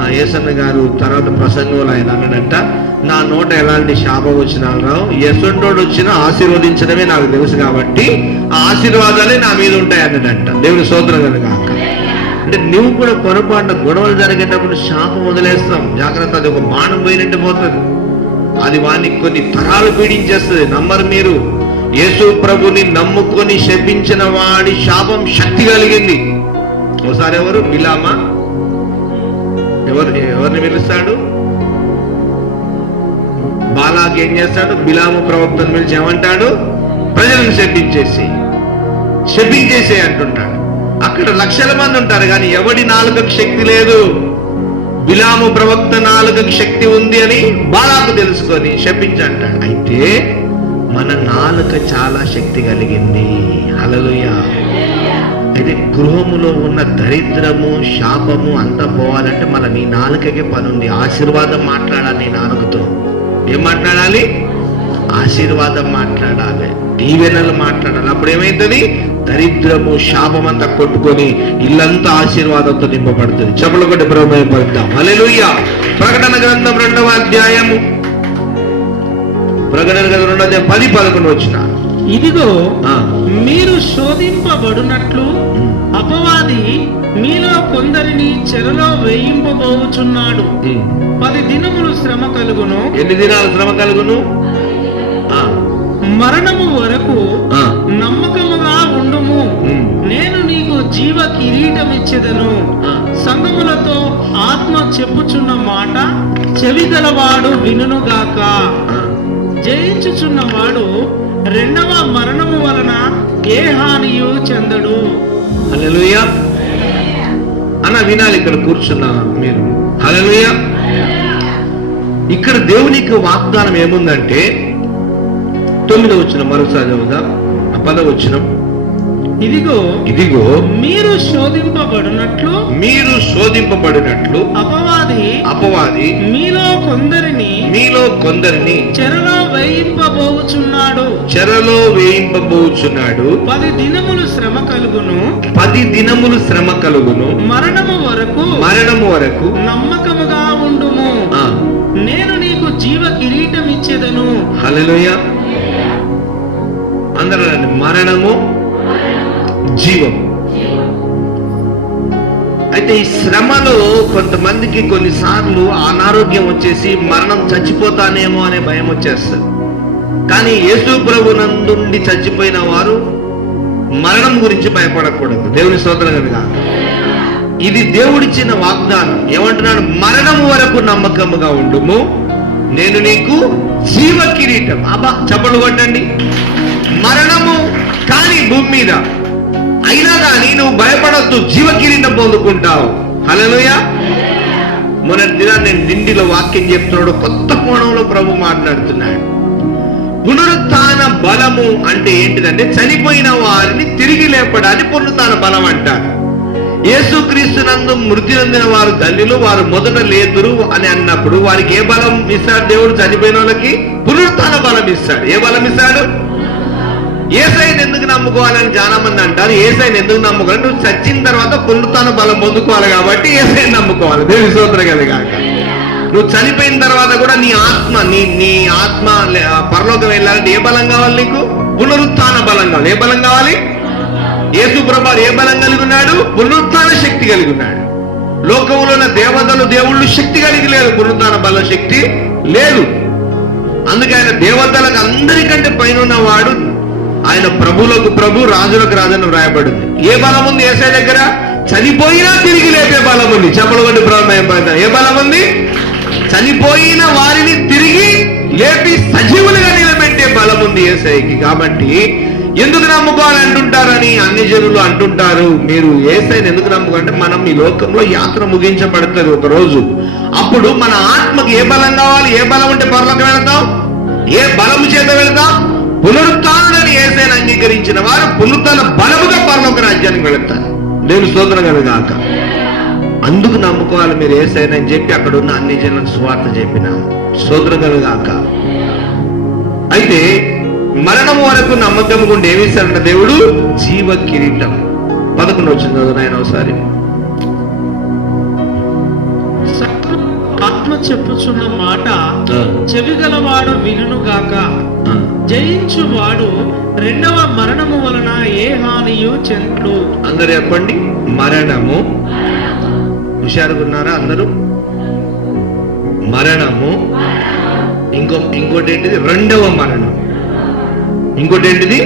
ఆ యేసన్న గారు తర్వాత ప్రసంగంలో ఆయన అన్నాడంట, నా నోట ఎలాంటి శాపం వచ్చినా రావు, ఎసంటోడు వచ్చినా ఆశీర్వదించడమే నాకు తెలుసు, కాబట్టి ఆ ఆశీర్వాదాలే నా మీద ఉంటాయి అన్నాడంట. దేవుని స్తోత్రం కనుక. అంటే నువ్వు కూడా పొరపాటున గొడవలు జరిగేటప్పుడు శాపం వదిలేస్తాం, జాగ్రత్త. అది ఒక బాణం పోయినట్టు పోతుంది, అది వాడిని కొన్ని తరాలు పీడించేస్తుంది. నమ్మరు మీరు? యేసు ప్రభుని నమ్ముకొని శపించిన వాడి శాపం శక్తి కలిగింది. ఒకసారి ఎవరు? బిలామా. ఎవరిని పిలుస్తాడు? బాలాకి ఏం చేస్తాడు? బిలాము ప్రవక్తను పిలిచి ఏమంటాడు? ప్రజలను శపించేసే అంటుంటాడు. అక్కడ లక్షల మంది ఉంటారు, కానీ ఎవడి నాలుకకు శక్తి లేదు. బిలాము ప్రవక్త నాలుకకు శక్తి ఉంది అని బాలాకు తెలుసుకొని శపించంటాడు. అయితే మన నాలుక చాలా శక్తి కలిగింది. హల్లెలూయా. అయితే గృహములో ఉన్న దరిద్రము, శాపము అంతా పోవాలంటే మన నీ నాలుకకే పని ఉంది. ఆశీర్వాదం మాట్లాడాలి, నీ నాలుకతో. ఏం మాట్లాడాలి? ఆశీర్వాదం మాట్లాడాలి, దీవెనలు మాట్లాడాలి. అప్పుడు ఏమైతుంది? దరిద్రము, శాపం అంతా కొట్టుకొని ఇల్లంతా ఆశీర్వాదంతో నింపబడుతుంది. చెప్పులు కొట్టి ప్రభువుని పలుకుదాం. హల్లెలూయా. ప్రకటన గ్రంథం 2వ అధ్యాయము, ప్రకటన గ్రంథం 2వ అధ్యాయం 10-11 వచనాలు. ఇదిగో మీరు శోధింపబడునట్లు అపవాది మీలో కొందరిని చెరలో వేయింపబోచున్నాడు. 10 దినములు శ్రమ కలుగును. ఎన్ని దినాలు శ్రమ కలుగును? మరణము వరకు నమ్మకముగా ఉండుము, నేను నీకు జీవ కిరీటం ఇచ్చెదను. సంగములతో ఆత్మ చెప్పుచున్న మాట చెవిగలవాడు వినుగాక. జయించుచున్నవాడు రెండవ మరణము వలన ఏ హానియు చెందడు. హల్లెలూయా అన్న వినాలి, ఇక్కడ కూర్చున్న మీరు. హల్లెలూయా. ఇక్కడ దేవునికి వాగ్దానం ఏముందంటే, 9వ వచనం మరోసారి చదువుదాం. 10వ వచనం. ఇదిగో ఇదిగో మీరు శోధింపబడినట్లు అపవాది మీలో కొందరిని చెరలో వేయింపబోచున్నాడు 10 దినములు శ్రమ కలుగును మరణము వరకు నమ్మకముగా ఉండుము నేను నీకు జీవ కిరీటం ఇచ్చేదను. హల్లెలూయా. అందరూ మరణము జీవం. అయితే ఈ శ్రమలో కొంతమందికి కొన్నిసార్లు అనారోగ్యం వచ్చేసి మరణం చచ్చిపోతానేమో అనే భయం వచ్చేస్తుంది. కానీ యేసు ప్రభు నందుండి చచ్చిపోయిన వారు మరణం గురించి భయపడకూడదు. దేవుని స్తోత్రం కనుక ఇది దేవుడిచ్చిన వాగ్దానం. ఏమంటున్నాడు? మరణము వరకు నమ్మకముగా ఉండుము, నేను నీకు జీవ కిరీటం. అబ్బా చప్పలు కొట్టండి. మరణము కానీ భూమి మీద అయినా కానీ నువ్వు భయపడొద్దు, జీవ కిరీటం పొందుకుంటావు. హల్లెలూయా. మొన్నటి దినాన్ని నేను దిండిలో వాక్యం చెప్తున్నాడు, కొత్త కోణంలో ప్రభు మాట్లాడుతున్నాడు. పునరుత్థాన బలము అంటే ఏంటిదంటే చనిపోయిన వారిని తిరిగి లేపడానికి పునరుత్థాన బలం అంటారు. యేసుక్రీస్తు నందు మృతి నొందిన వారు ధన్యులు, వారు మొదట లేతురు అని అన్నప్పుడు వారికి ఏ బలం ఇస్తాడు దేవుడు? చనిపోయిన వాళ్ళకి పునరుత్థాన బలం ఇస్తాడు. ఏ బలం ఇస్తాడు? యేసయ్యను ఎందుకు నమ్ముకోవాలని చాలా మంది అంటారు. యేసయ్యను ఎందుకు నమ్ముకోవాలి? నువ్వు చచ్చిన తర్వాత పునరుత్థాన బలం పొందుకోవాలి కాబట్టి యేసయ్యను నమ్ముకోవాలి. దేవుని స్తోత్రం కలుగాక. నువ్వు చనిపోయిన తర్వాత కూడా నీ ఆత్మ పరలోకం వెళ్ళాలంటే ఏ బలం కావాలి నీకు? పునరుత్థాన బలం కావాలి. ఏ బలం కావాలి? యేసు ప్రభువు ఏ బలం కలిగి ఉన్నాడు? పునరుత్థాన శక్తి కలిగి ఉన్నాడు. లోకంలో ఉన్న దేవతలు దేవుళ్ళు శక్తి కలిగి లేరు, పునరుత్థాన బల శక్తి లేదు. అందుకే ఆయన దేవతలకు అందరికంటే పైన ఉన్నవాడు. ఆయన ప్రభువులకు ప్రభు, రాజులకు రాజును వ్రాయబడింది. ఏ బలం ఉంది యేసయ్య దగ్గర? చనిపోయినా తిరిగి లేపే బలం ఉంది. చెప్పలు కొట్టి ప్రారంభం. ఏ బలం ఉంది? చనిపోయిన వారిని తిరిగి లేపి సజీవులుగా నిలబెట్టే బలం ఉంది యేసయ్యకి. కాబట్టి ఎందుకు నమ్ముకోవాలంటుంటారని అన్ని జనులు అంటుంటారు. మీరు యేసయ్యని ఎందుకు నమ్ముకోవాలంటే మనం ఈ లోకంలో యాత్ర ముగించబడుతుంది ఒక రోజు. అప్పుడు మన ఆత్మకి ఏ బలం కావాలి? ఏ బలం ఉంటే పరలోకం వెళతాం? ఏ బలము చేత వెళతాం? పునరుత్థానాన్ని యేసయ్యని అంగీకరించిన వారు పునరుత్థాన బలముగా పరలోక రాజ్యానికి వెళతారు. దేవుని స్తోత్రం కలుగాక. అందుకు నమ్ముకోవాలి మీరు యేసయ్యని అని చెప్పి అక్కడ ఉన్న అన్ని జనులకు సువార్త చెప్పిన. స్తోత్రం కలుగాక. అయితే మరణం వరకు నమ్మకం గుండా ఏమిస్తాడంట దేవుడు? జీవ కిరీటం. 11 వచ్చింది ఆయన ఒకసారి. ఆత్మ చెప్పుచున్న మాట చెవిగలవాడు వినుగాక. జయించువాడు రెండవ మరణము వలన ఏ హానియు చెందు. అందరు చెప్పండి, మరణము. హుషారుకున్నారా అందరూ? మరణము. ఇంకోటి ఏంటిది? రెండవ మరణం. ఇంకోటి ఏంటిది?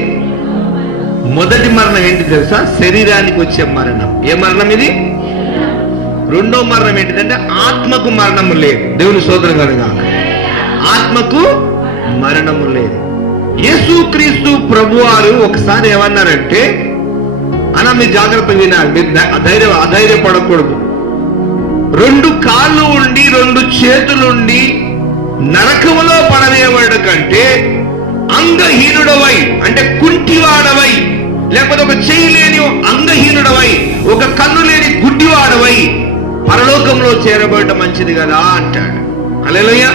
మొదటి మరణం ఏంటి తెలుసా? శరీరానికి వచ్చే మరణం. ఏ మరణం ఇది? రెండో మరణం ఏంటిదంటే ఆత్మకు మరణము లేదు. దేవుని స్తోత్రం కలుగా. ఆత్మకు మరణము లేదు. యేసుక్రీస్తు ప్రభువారు ఒకసారి ఏమన్నారంటే, అన్న మీరు జాగ్రత్త వినాలి, మీరు అధైర్యపడకూడదు. 2 కాళ్ళు ఉండి 2 చేతులుండి నరకములో పడవేవాడు కంటే అంగహీనుడవై అంటే కుంటివాడవై, లేకపోతే ఒక చెయ్యి లేని అంగహీనుడవై, ఒక కన్ను లేని గుడ్డివాడవై పరలోకంలో చేరబడటం మంచిది కదా అంటాడు. హల్లెలూయా.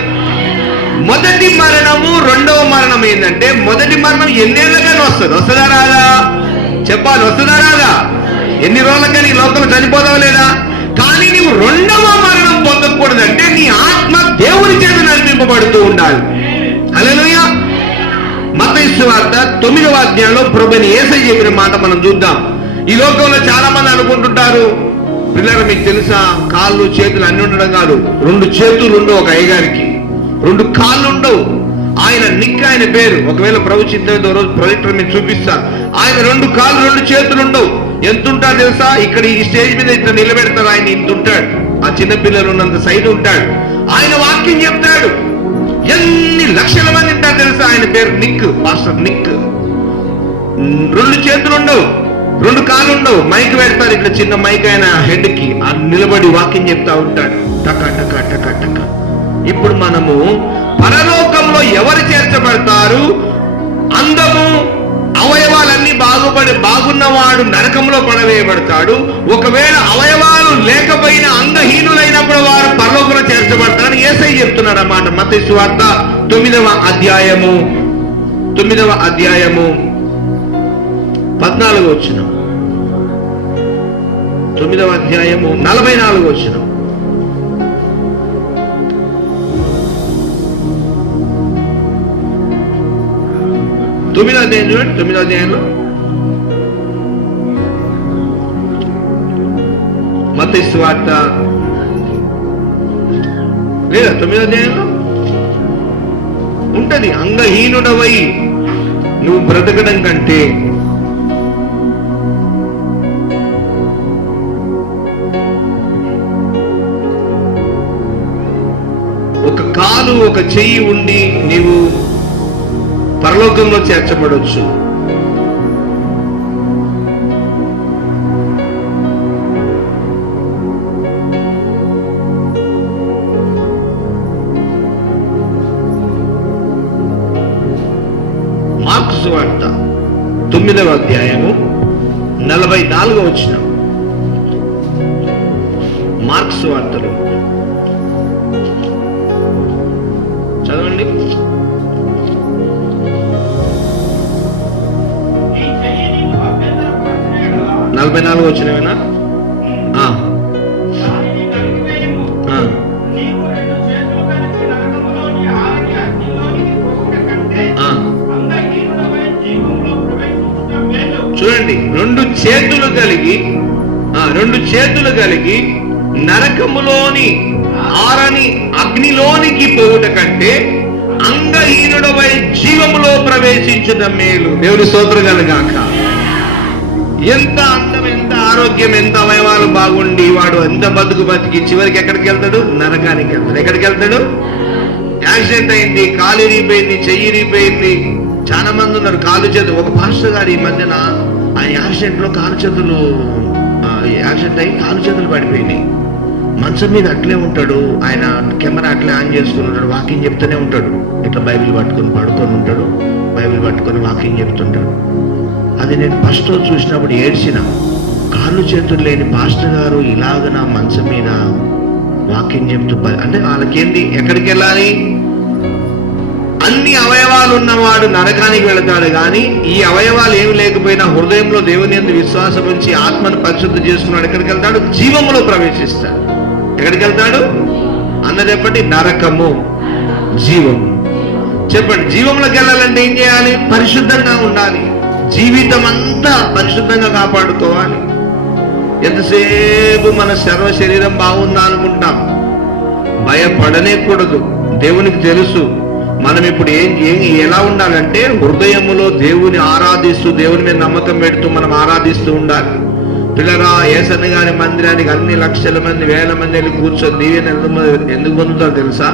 మొదటి మరణము రెండవ మరణం ఏంటంటే, మొదటి మరణం ఎన్నేళ్ళగానే వస్తుందా రాదా? చెప్పాలి, వస్తుందా రాదా? ఎన్ని రోజులకని లోకంలో చనిపోదావు లేదా? కానీ నీవు రెండవ మరణం పొందకూడదంటే నీ ఆత్మ దేవుని చేత నడిపింపబడుతూ ఉండాలి. హల్లెలూయా. మత్తయి సువార్త 9వ అధ్యాయంలో ప్రభుని యేసయ్య చెప్పిన మాట మనం చూద్దాం. ఈ లోకంలో చాలా మంది అనుకుంటుంటారు, పిల్లలు మీకు తెలుసా, కాళ్ళు చేతులు అన్ని ఉండడం కాదు. 2 చేతులు ఉండవు ఒక అయ్యగారికి, 2 కాళ్ళు ఉండవు. ఆయన నిక్, ఆయన పేరు. ఒకవేళ ప్రభు చిత్తంతో రోజు ప్రొజెక్టర్ మీరు చూపిస్తారు. ఆయన 2 కాళ్ళు 2 చేతులు ఉండవు. ఎంత ఉంటాడు తెలుసా? ఇక్కడ ఈ స్టేజ్ మీద ఇట్లా నిలబెడతారు. ఆయన ఇంత ఉంటాడు. ఆ చిన్న పిల్లలు ఉన్నంత సైడ్ ఉంటాడు. ఆయన వాక్యం చెప్తాడు. ఎన్ని లక్షల మంది ఉంటారు తెలుసా? ఆయన పేరు నిక్, పాస్టర్ నిక్. 2 చేతులు ఉండవు, 2 కాళ్ళు ఉండవు. మైక్ పెడతారు, ఇట్లా చిన్న మైక్ ఆయన హెడ్ కి నిలబడి వాక్యం చెప్తా ఉంటాడు. టక టక టక టక. ఇప్పుడు మనము పరలోకంలో ఎవరు చేర్చబడతారు? అందము అవయవాలన్నీ బాగున్నవాడు ఉన్నవాడు నరకంలో పడవేయబడతాడు. ఒకవేళ అవయవాలు లేకపోయినా అంగహీనులైనప్పుడు వారు పరలోకంలో చేర్చబడతారని యేసయ్య చెప్తున్నాడు అన్నమాట. మత్తయి సువార్త 9వ అధ్యాయము 14వ వచనం. 9వ అధ్యాయము 44వ వచనం. 9వ అధ్యాయం చూడండి. 9వ అధ్యాయంలో మత్తయి సువార్త లేదా 9వ అధ్యాయంలో ఉంటది. అంగహీనుడవై నువ్వు బ్రతకడం కంటే ఒక కాలు ఒక చెయ్యి ఉండి నీవు పరలోకంలో చేర్చబడవచ్చు. మార్కు సువార్త 9వ అధ్యాయము 44వ వచనం. మార్కు సువార్తలో చదవండి. 44వ వచనమేనా? చూడండి, రెండు చేతులు కలిగి నరకములోని ఆరని అగ్నిలోనికి పోవుట కంటే అంగహీనుడవై జీవములో ప్రవేశించడం మేలు. దేవుని స్తోత్రం కలుగాక. ఎంత అందం, ఎంత ఆరోగ్యం, ఎంత అవయవాలు బాగుండి వాడు ఎంత బతికి చివరికి ఎక్కడికి వెళ్తాడు? నరకానికి వెళ్తాడు. ఎక్కడికి వెళ్తాడు? యాక్సిడెంట్ అయింది, కాలు ఇరిగిపోయింది, చెయ్యి ఇరిగిపోయింది. చాలా మంది ఉన్నారు కాలు చేతులు. ఒక పాస్టర్ గారు ఈ మధ్యన ఆ యాక్సిడెంట్ లో యాక్సిడెంట్ అయ్యి కాలు చేతులు పడిపోయినాయి. మంచం మీద అట్లే ఉంటాడు ఆయన. కెమెరా అట్లే ఆన్ చేసుకుని ఉంటాడు, వాకింగ్ చెప్తూనే ఉంటాడు. ఇట్లా బైబిల్ పట్టుకొని పడుకొని ఉంటాడు, బైబిల్ పట్టుకొని వాకింగ్ చెప్తుంటాడు. అది నేను ఫస్ట్ రోజు చూసినప్పుడు ఏడ్చిన. కాళ్ళు చేతులు లేని పాస్టర్ గారు ఇలాగ నా మంచం మీద వాకింగ్ చెప్తూ అంటే వాళ్ళకేంటి? ఎక్కడికి వెళ్ళాలి? అన్ని అవయవాలు ఉన్నవాడు నరకానికి వెళతాడు. కానీ ఈ అవయవాలు ఏమి లేకపోయినా హృదయంలో దేవుని యందు విశ్వాసం ఉంచి ఆత్మను పరిశుద్ధి చేసుకున్నాడు. ఎక్కడికి వెళ్తాడు? జీవములో ప్రవేశిస్తాడు. ఎక్కడికి వెళ్తాడు అన్నది చెప్పండి. నరకము, జీవము. చెప్పండి, జీవంలోకి వెళ్ళాలంటే ఏం చేయాలి? పరిశుద్ధంగా ఉండాలి. జీవితం అంతా పరిశుద్ధంగా కాపాడుకోవాలి. ఎంతసేపు మన సర్వ శరీరం బాగుందా అనుకుంటాం. భయపడనే కూడదు. దేవునికి తెలుసు మనం ఇప్పుడు ఎలా ఉండాలంటే హృదయములో దేవుని ఆరాధిస్తూ, దేవుని మీద నమ్మకం పెడుతూ మనం ఆరాధిస్తూ ఉండాలి. పిల్లరా, యేసన్న గారి మందిరానికి అన్ని లక్షల మంది, వేల మంది వెళ్ళి కూర్చొని దీవెన ఎందుకు పొందుతారో తెలుసా?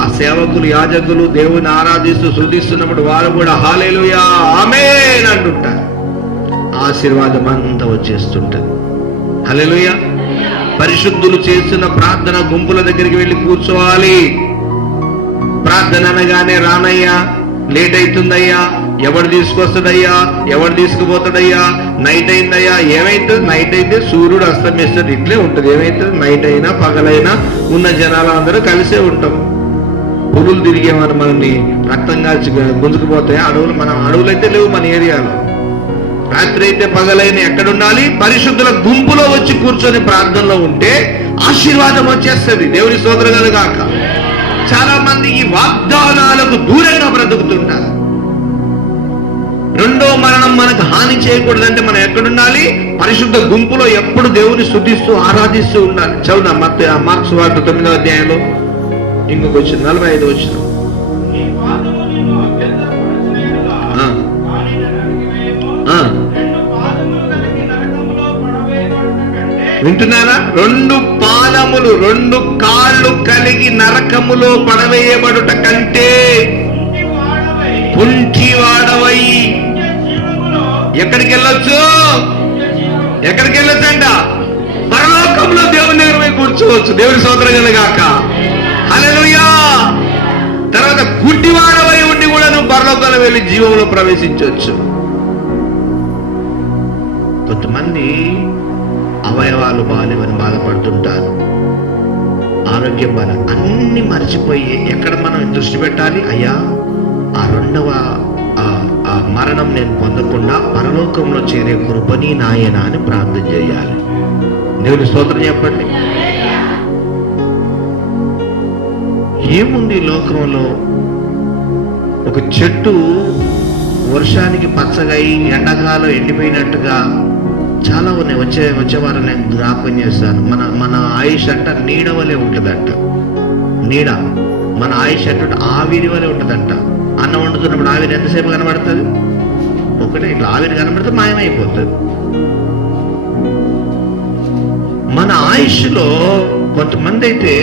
ఆ సేవకులు, యాజకులు దేవుని ఆరాధిస్తూ స్తుతిస్తున్నప్పుడు వారు కూడా హల్లెలూయా ఆమేన్ అంటుంటారు. ఆశీర్వాదం అంతా వచ్చేస్తుంటది. హల్లెలూయా. పరిశుద్ధులు చేస్తున్న ప్రార్థన గుంపుల దగ్గరికి వెళ్ళి కూర్చోవాలి. ప్రార్థన అనగానే రానయ్యా, లేట్ అవుతుందయ్యా, ఎవడు తీసుకొస్తాడయ్యా, ఎవడు తీసుకుపోతాడయ్యా, నైట్ అయిందయ్యా. ఏమైతుంది? నైట్ అయితే సూర్యుడు అస్తమిస్తాడు, ఇట్లే ఉంటుంది. ఏమైతుంది? నైట్ అయినా పగలైనా ఉన్న జనాలు అందరూ కలిసే ఉంటాం. పురులు తిరిగేమని మనల్ని రక్తం కాల్చి గుంజుకుపోతాయి. అడవులు అయితే లేవు మన ఏరియాలో. రాత్రి అయితే పగలైన ఎక్కడ ఉండాలి? పరిశుద్ధుల గుంపులో వచ్చి కూర్చొని ప్రార్థనలో ఉంటే ఆశీర్వాదం వచ్చేస్తుంది. దేవుని స్తోత్రం కలుగాక. చాలా మంది ఈ వాగ్దానాలకు దూరంగా బ్రతుకుతుంటారు. రెండో మరణం మనకు హాని చేయకూడదంటే మనం ఎక్కడుండాలి? పరిశుద్ధ గుంపులో ఎప్పుడు దేవుని స్తుతిస్తూ ఆరాధిస్తూ ఉండాలి. చదువుదాం మార్కు సువార్త 9వ అధ్యాయంలో ఇంకొక వచ్చిన 45 వచ్చిన. వింటున్నారా? 2 పాదములు 2 కాళ్ళు కలిగి నరకములో పడవేయబడుట కంటే కుంటివాడవై ఎక్కడికి వెళ్ళొచ్చు? ఎక్కడికి వెళ్ళొచ్చంట? పరలోకంలో దేవుని దగ్గర పోయి కూర్చోవచ్చు. దేవుని స్తోత్రం కలుగాక. హల్లెలూయా. తర్వాత గుడ్డివాడవై ఉండి కూడా నువ్వు పరలోకంలో వెళ్ళి జీవంలో ప్రవేశించవచ్చు. కొంతమంది అవయవాలు బాగాలేవని బాధపడుతుంటారు, ఆరోగ్యం బాగా, అన్ని మర్చిపోయి ఎక్కడ మనం దృష్టి పెట్టాలి? అయ్యా, ఆ రెండవ ఆ మరణం నేను పొందకుండా పరలోకంలో చేరే కృపని నాయన అని ప్రార్థన చేయాలి. దేవుని స్తోత్రం చెప్పండి. ఏముంది లోకంలో? ఒక చెట్టు వర్షానికి పచ్చగా ఎండాకాలం ఎండిపోయినట్టుగా చాలా ఉన్నాయి. వచ్చే వారం నేను జ్ఞాపకం చేస్తాను. మన ఆయుష్ అంట నీడ వలె ఉంటుందంట. నీడ మన ఆయుష్ అంటే ఆవిరి వలె ఉంటుందంట. అన్నం వండుతున్నప్పుడు ఆవిరి ఎంతసేపు కనబడుతుంది? ఒకటే ఇట్లా ఆవిరి కనబడితే మాయమైపోతుంది. మన ఆయుష్లో కొంతమంది అయితే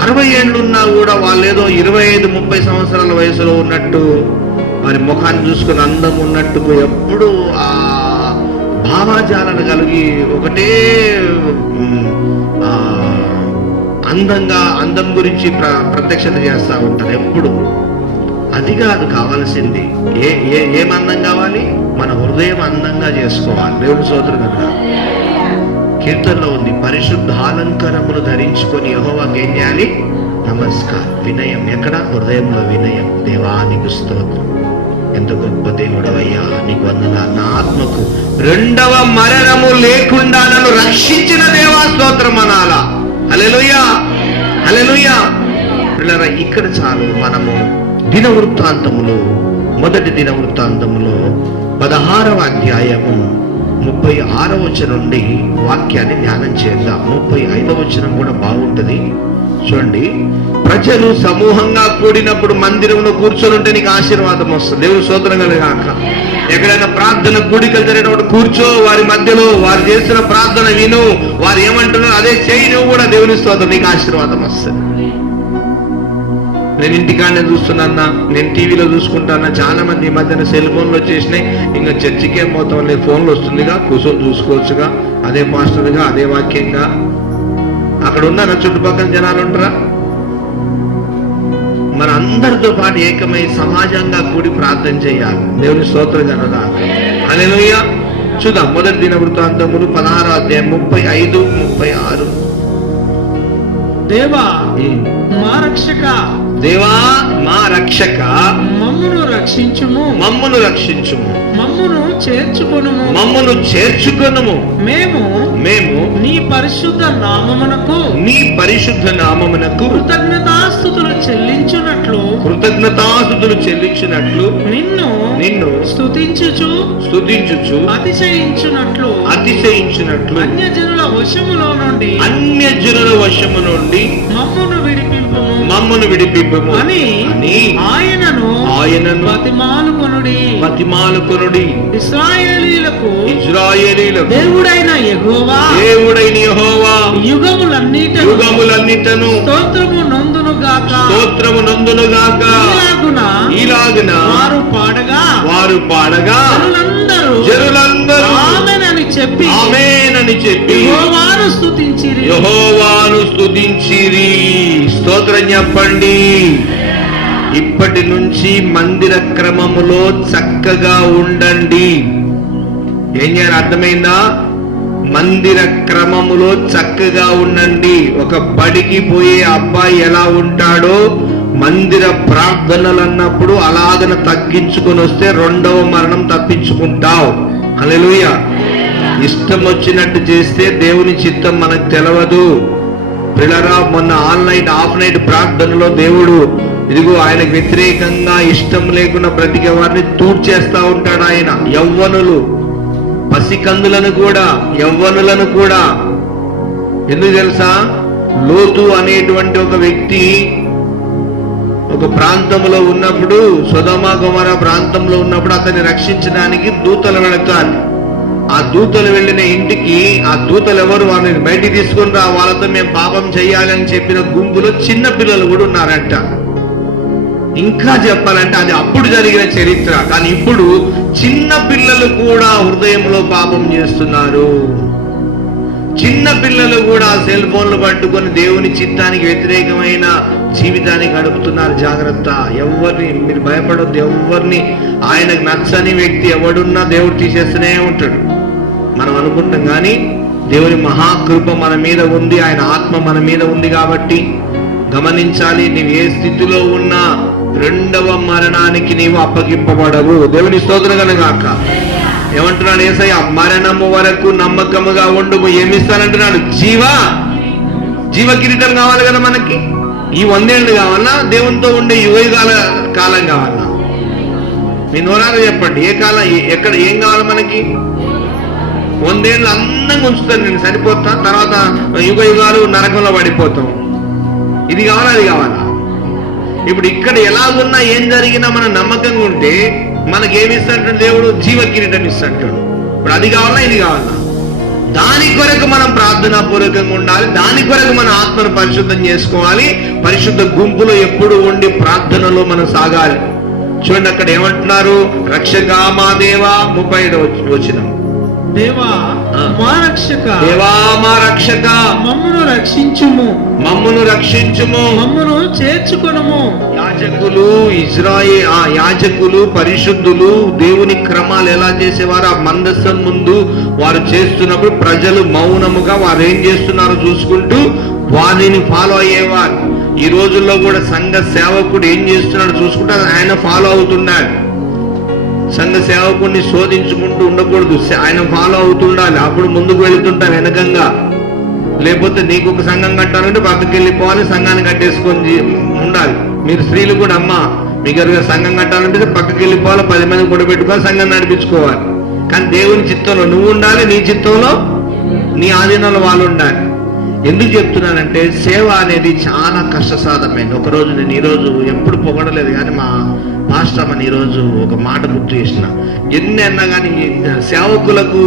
60 ఏళ్ళున్నా కూడా వాళ్ళు ఏదో 25-30 సంవత్సరాల వయసులో ఉన్నట్టు, వారి ముఖాన్ని చూసుకుని అందం ఉన్నట్టు ఎప్పుడు ఆ భావాజాలను కలిగి ఒకటే అందం గురించి ప్రత్యక్షత చేస్తూ ఉంటారు ఎప్పుడు. అది కాదు కావాల్సింది. ఏం అందం కావాలి? మన హృదయం అందంగా చేసుకోవాలి. దేవుని స్తోత్రం కదా. కీర్తనలో ఉంది, పరిశుద్ధాలంకరములు ధరించుకొని యెహోవాకు ఏం చేయాలి? నమస్కారం. వినయం ఎక్కడ? హృదయంలో వినయం. దేవానికి స్తోత్రం. ఎంత గొప్ప దేవుడవయ్యా, నీకు వందనాలు. నా ఆత్మకు రెండవ మరణము లేకుండా నన్ను రక్షించిన దేవా స్తోత్రం అనాలా. హల్లెలూయా, హల్లెలూయా. పిల్లరా, ఇక్కడ చాలు. మనము దినవృత్తాంతములు, మొదటి దినవృత్తాంతములో 16వ అధ్యాయము 36వ వచనం నుండి వాక్యాన్ని ధ్యానం చేద్దాం. 35వ వచనం కూడా బాగుంటది. చూడండి, ప్రజలు సమూహంగా కూడినప్పుడు మందిరంలో కూర్చొని ఉంటే నీకు ఆశీర్వాదం వస్తుంది. దేవుని స్తోత్రం కలుగాక. ఎక్కడైనా ప్రార్థన కూడికలు జరిగినప్పుడు కూర్చో, వారి మధ్యలో వారు చేసిన ప్రార్థన విను, వారు ఏమంటున్నారో అదే చేయి, నువ్వు కూడా దేవుని స్తోత్రం, నీకు ఆశీర్వాదం వస్తుంది. నేను ఇంటికాడనే చూస్తున్నా, నేను టీవీలో చూసుకుంటానా. చాలా మంది ఈ మధ్యన సెల్ ఫోన్లు వచ్చేసినాయి. ఇంకా చర్చికేం పోతాం లేదు, ఫోన్లు వస్తుందిగా, కూర్చొని చూసుకోవచ్చుగా, అదే మాస్టర్గా, అదే వాక్యంగా. అక్కడ ఉన్నారా చుట్టుపక్కల జనాలు ఉంటారా? మన అందరితో పాటు ఏకమై సమాజంగా కూడి ప్రార్థన చేయాలి. దేవుని స్తోత్రం కనుక. హల్లెలూయా. చూద్దాం, మొదటి దినవృత్తాంతములు 16వ అధ్యాయం 35-36. దేవా మా రక్షక, దేవా మా రక్షక, మమ్మును రక్షించుము, మమ్మును రక్షించుము, మమ్మును చేర్చుకొనుము, మమ్మును చేర్చుకొనుము. మేము నీ పరిశుద్ధ నామమునకు, నీ పరిశుద్ధ నామమునకు కృతజ్ఞతాస్తుతులు చెల్లించునట్లు నిన్ను స్తుతించుచు అతిశయించునట్లు అన్యజనుల వశము నుండి మమ్మును విడిపింపుము అని ఆయనను బతిమాలుకొనుడి. ఇశ్రాయేలీయులకు దేవుడైన యెహోవా యుగములన్నిటను స్తోత్రము నొందునుగాక. ఇలాగున వారు పాడగా జనులందరూ ఆమేనని చెప్పి యెహోవాను స్తుతించిరి. స్తోత్రం చెప్పండి. ఇప్పటి నుంచి మందిర క్రమములో చక్కగా ఉండండి. ఏం చేయాలి? అర్థమైందా? మందిర క్రమములో చక్కగా ఉండండి. ఒక బడికి పోయే అబ్బాయి ఎలా ఉంటాడో మందిర ప్రార్థనలు అన్నప్పుడు అలాగన తగ్గించుకొని వస్తే రెండవ మరణం తప్పించుకుంటావు. హల్లెలూయా. ఇష్టం వచ్చినట్టు చేస్తే దేవుని చిత్తం మనకు తెలవదు. పిల్లరా, మొన్న ఆఫ్ నైట్ ప్రార్థనలో దేవుడు ఇదిగో ఆయనకు వ్యతిరేకంగా ఇష్టం లేకుండా బ్రతికే వారిని తూడ్చేస్తా ఉంటాడు ఆయన. యవ్వనులు, పసికందులను కూడా, యవ్వనులను కూడా. ఎందుకు తెలుసా? లోతు అనేటువంటి ఒక వ్యక్తి ఒక ప్రాంతంలో ఉన్నప్పుడు, సొదొమ గొమొర్రా ప్రాంతంలో ఉన్నప్పుడు అతన్ని రక్షించడానికి దూతలు వెళతారు. ఆ దూతలు వెళ్ళిన ఇంటికి ఆ దూతలు ఎవరు? వాళ్ళని బయటికి తీసుకుని రా, వాళ్ళతో మేము పాపం చేయాలి అని చెప్పిన గుంపులో చిన్న పిల్లలు కూడా ఉన్నారంట. ఇంకా చెప్పాలంటే అది అప్పుడు జరిగిన చరిత్ర. కానీ ఇప్పుడు చిన్న పిల్లలు కూడా హృదయంలో పాపం చేస్తున్నారు. చిన్న పిల్లలు కూడా సెల్ ఫోన్లు పట్టుకొని దేవుని చిత్తానికి వ్యతిరేకమైన జీవితాన్ని గడుపుతున్నారు. జాగ్రత్త. ఎవరిని మీరు భయపడొద్దు. ఎవరిని ఆయనకు నచ్చని వ్యక్తి ఎవడున్నా దేవుడు తీసేస్తూనే ఉంటాడు. మనం అనుకుంటాం కానీ దేవుని మహాకృప మన మీద ఉంది, ఆయన ఆత్మ మన మీద ఉంది. కాబట్టి గమనించాలి, నీవు ఏ స్థితిలో ఉన్నా రెండవ మరణానికి నీవు అప్పగింపబడవు. దేవుని స్తోత్రం కలుగాక. ఏమంటున్నాడు యేసయ్య? మరణము వరకు నమ్మకముగా ఉండుము. ఏమిస్తానంటున్నాడు? జీవ కిరీటం కావాలి కదా మనకి. ఈ 100 ఏళ్ళు కావాలా? దేవునితో ఉండే యుగయుగాల కాలం కావాలా? మీ నోరాలు చెప్పండి. ఏ కాలం, ఎక్కడ, ఏం కావాలి మనకి? 100 ఏళ్ళు అందంగా ఉంచుతాను నేను, సరిపోతా. తర్వాత యుగయుగాలు నరకంలో పడిపోతాం. ఇది కావాలా, అది కావాలా? ఇప్పుడు ఇక్కడ ఎలాగున్నా ఏం జరిగినా మన నమ్మకంగా ఉంటే మనకేమి ఇస్తాడు దేవుడు? జీవ కిరీటం ఇస్తాడు. ఇప్పుడు అది కావాలా, ఇది కావాలా? దాని కొరకు మనం ప్రార్థనాపూర్వకంగా ఉండాలి. దాని కొరకు మన ఆత్మను పరిశుద్ధం చేసుకోవాలి. పరిశుద్ధ గుంపులో ఎప్పుడు ఉండి ప్రార్థనలో మనం సాగాలి. చూడండి అక్కడ ఏమంటున్నారు? రక్షగా మా దేవా, 37వ వచనం. దేవా మా రక్షక, దేవా మా రక్షక, మమ్మును రక్షించుము, మమ్మును రక్షించుము, మమ్మును చేర్చుకొనుము. యాజకులు పరిశుద్ధులు దేవుని క్రమాలు ఎలా చేసేవారు? ఆ మందసం ముందు వారు చేస్తున్నప్పుడు ప్రజలు మౌనముగా వారు ఏం చేస్తున్నారో చూసుకుంటూ వారిని ఫాలో అయ్యేవారు. ఈ రోజుల్లో కూడా సంఘ సేవకుడు ఏం చేస్తున్నాడు చూసుకుంటే ఆయన ఫాలో అవుతున్నాడు. సంఘ సేవకుడిని శోధించుకుంటూ ఉండకూడదు, ఆయన ఫాలో అవుతుండాలి. అప్పుడు ముందుకు వెళుతుంటా వెనకంగా. లేకపోతే నీకు ఒక సంఘం కట్టాలంటే పక్కకి వెళ్ళిపోవాలి, సంఘాన్ని కట్టేసుకొని ఉండాలి. మీరు స్త్రీలు కూడా అమ్మ మీకు ఎవరిగా సంఘం కట్టాలంటే పక్కకి వెళ్ళిపోవాలి, 10 మంది కూడా పెట్టుకోవాలి, సంఘం నడిపించుకోవాలి. కానీ దేవుని చిత్తంలో నువ్వు ఉండాలి, నీ చిత్తంలో నీ ఆధీనంలో వాళ్ళు ఉండాలి. ఎందుకు చెప్తున్నానంటే సేవ అనేది చాలా కష్టసాధ్యమైంది. ఒకరోజు నేను ఈరోజు ఎప్పుడు పొగడలేదు కానీ మా మాస్టర్ అమ్మని ఈరోజు ఒక మాట గుర్తు చేసిన. ఎన్ని అన్నా కానీ సేవకులకు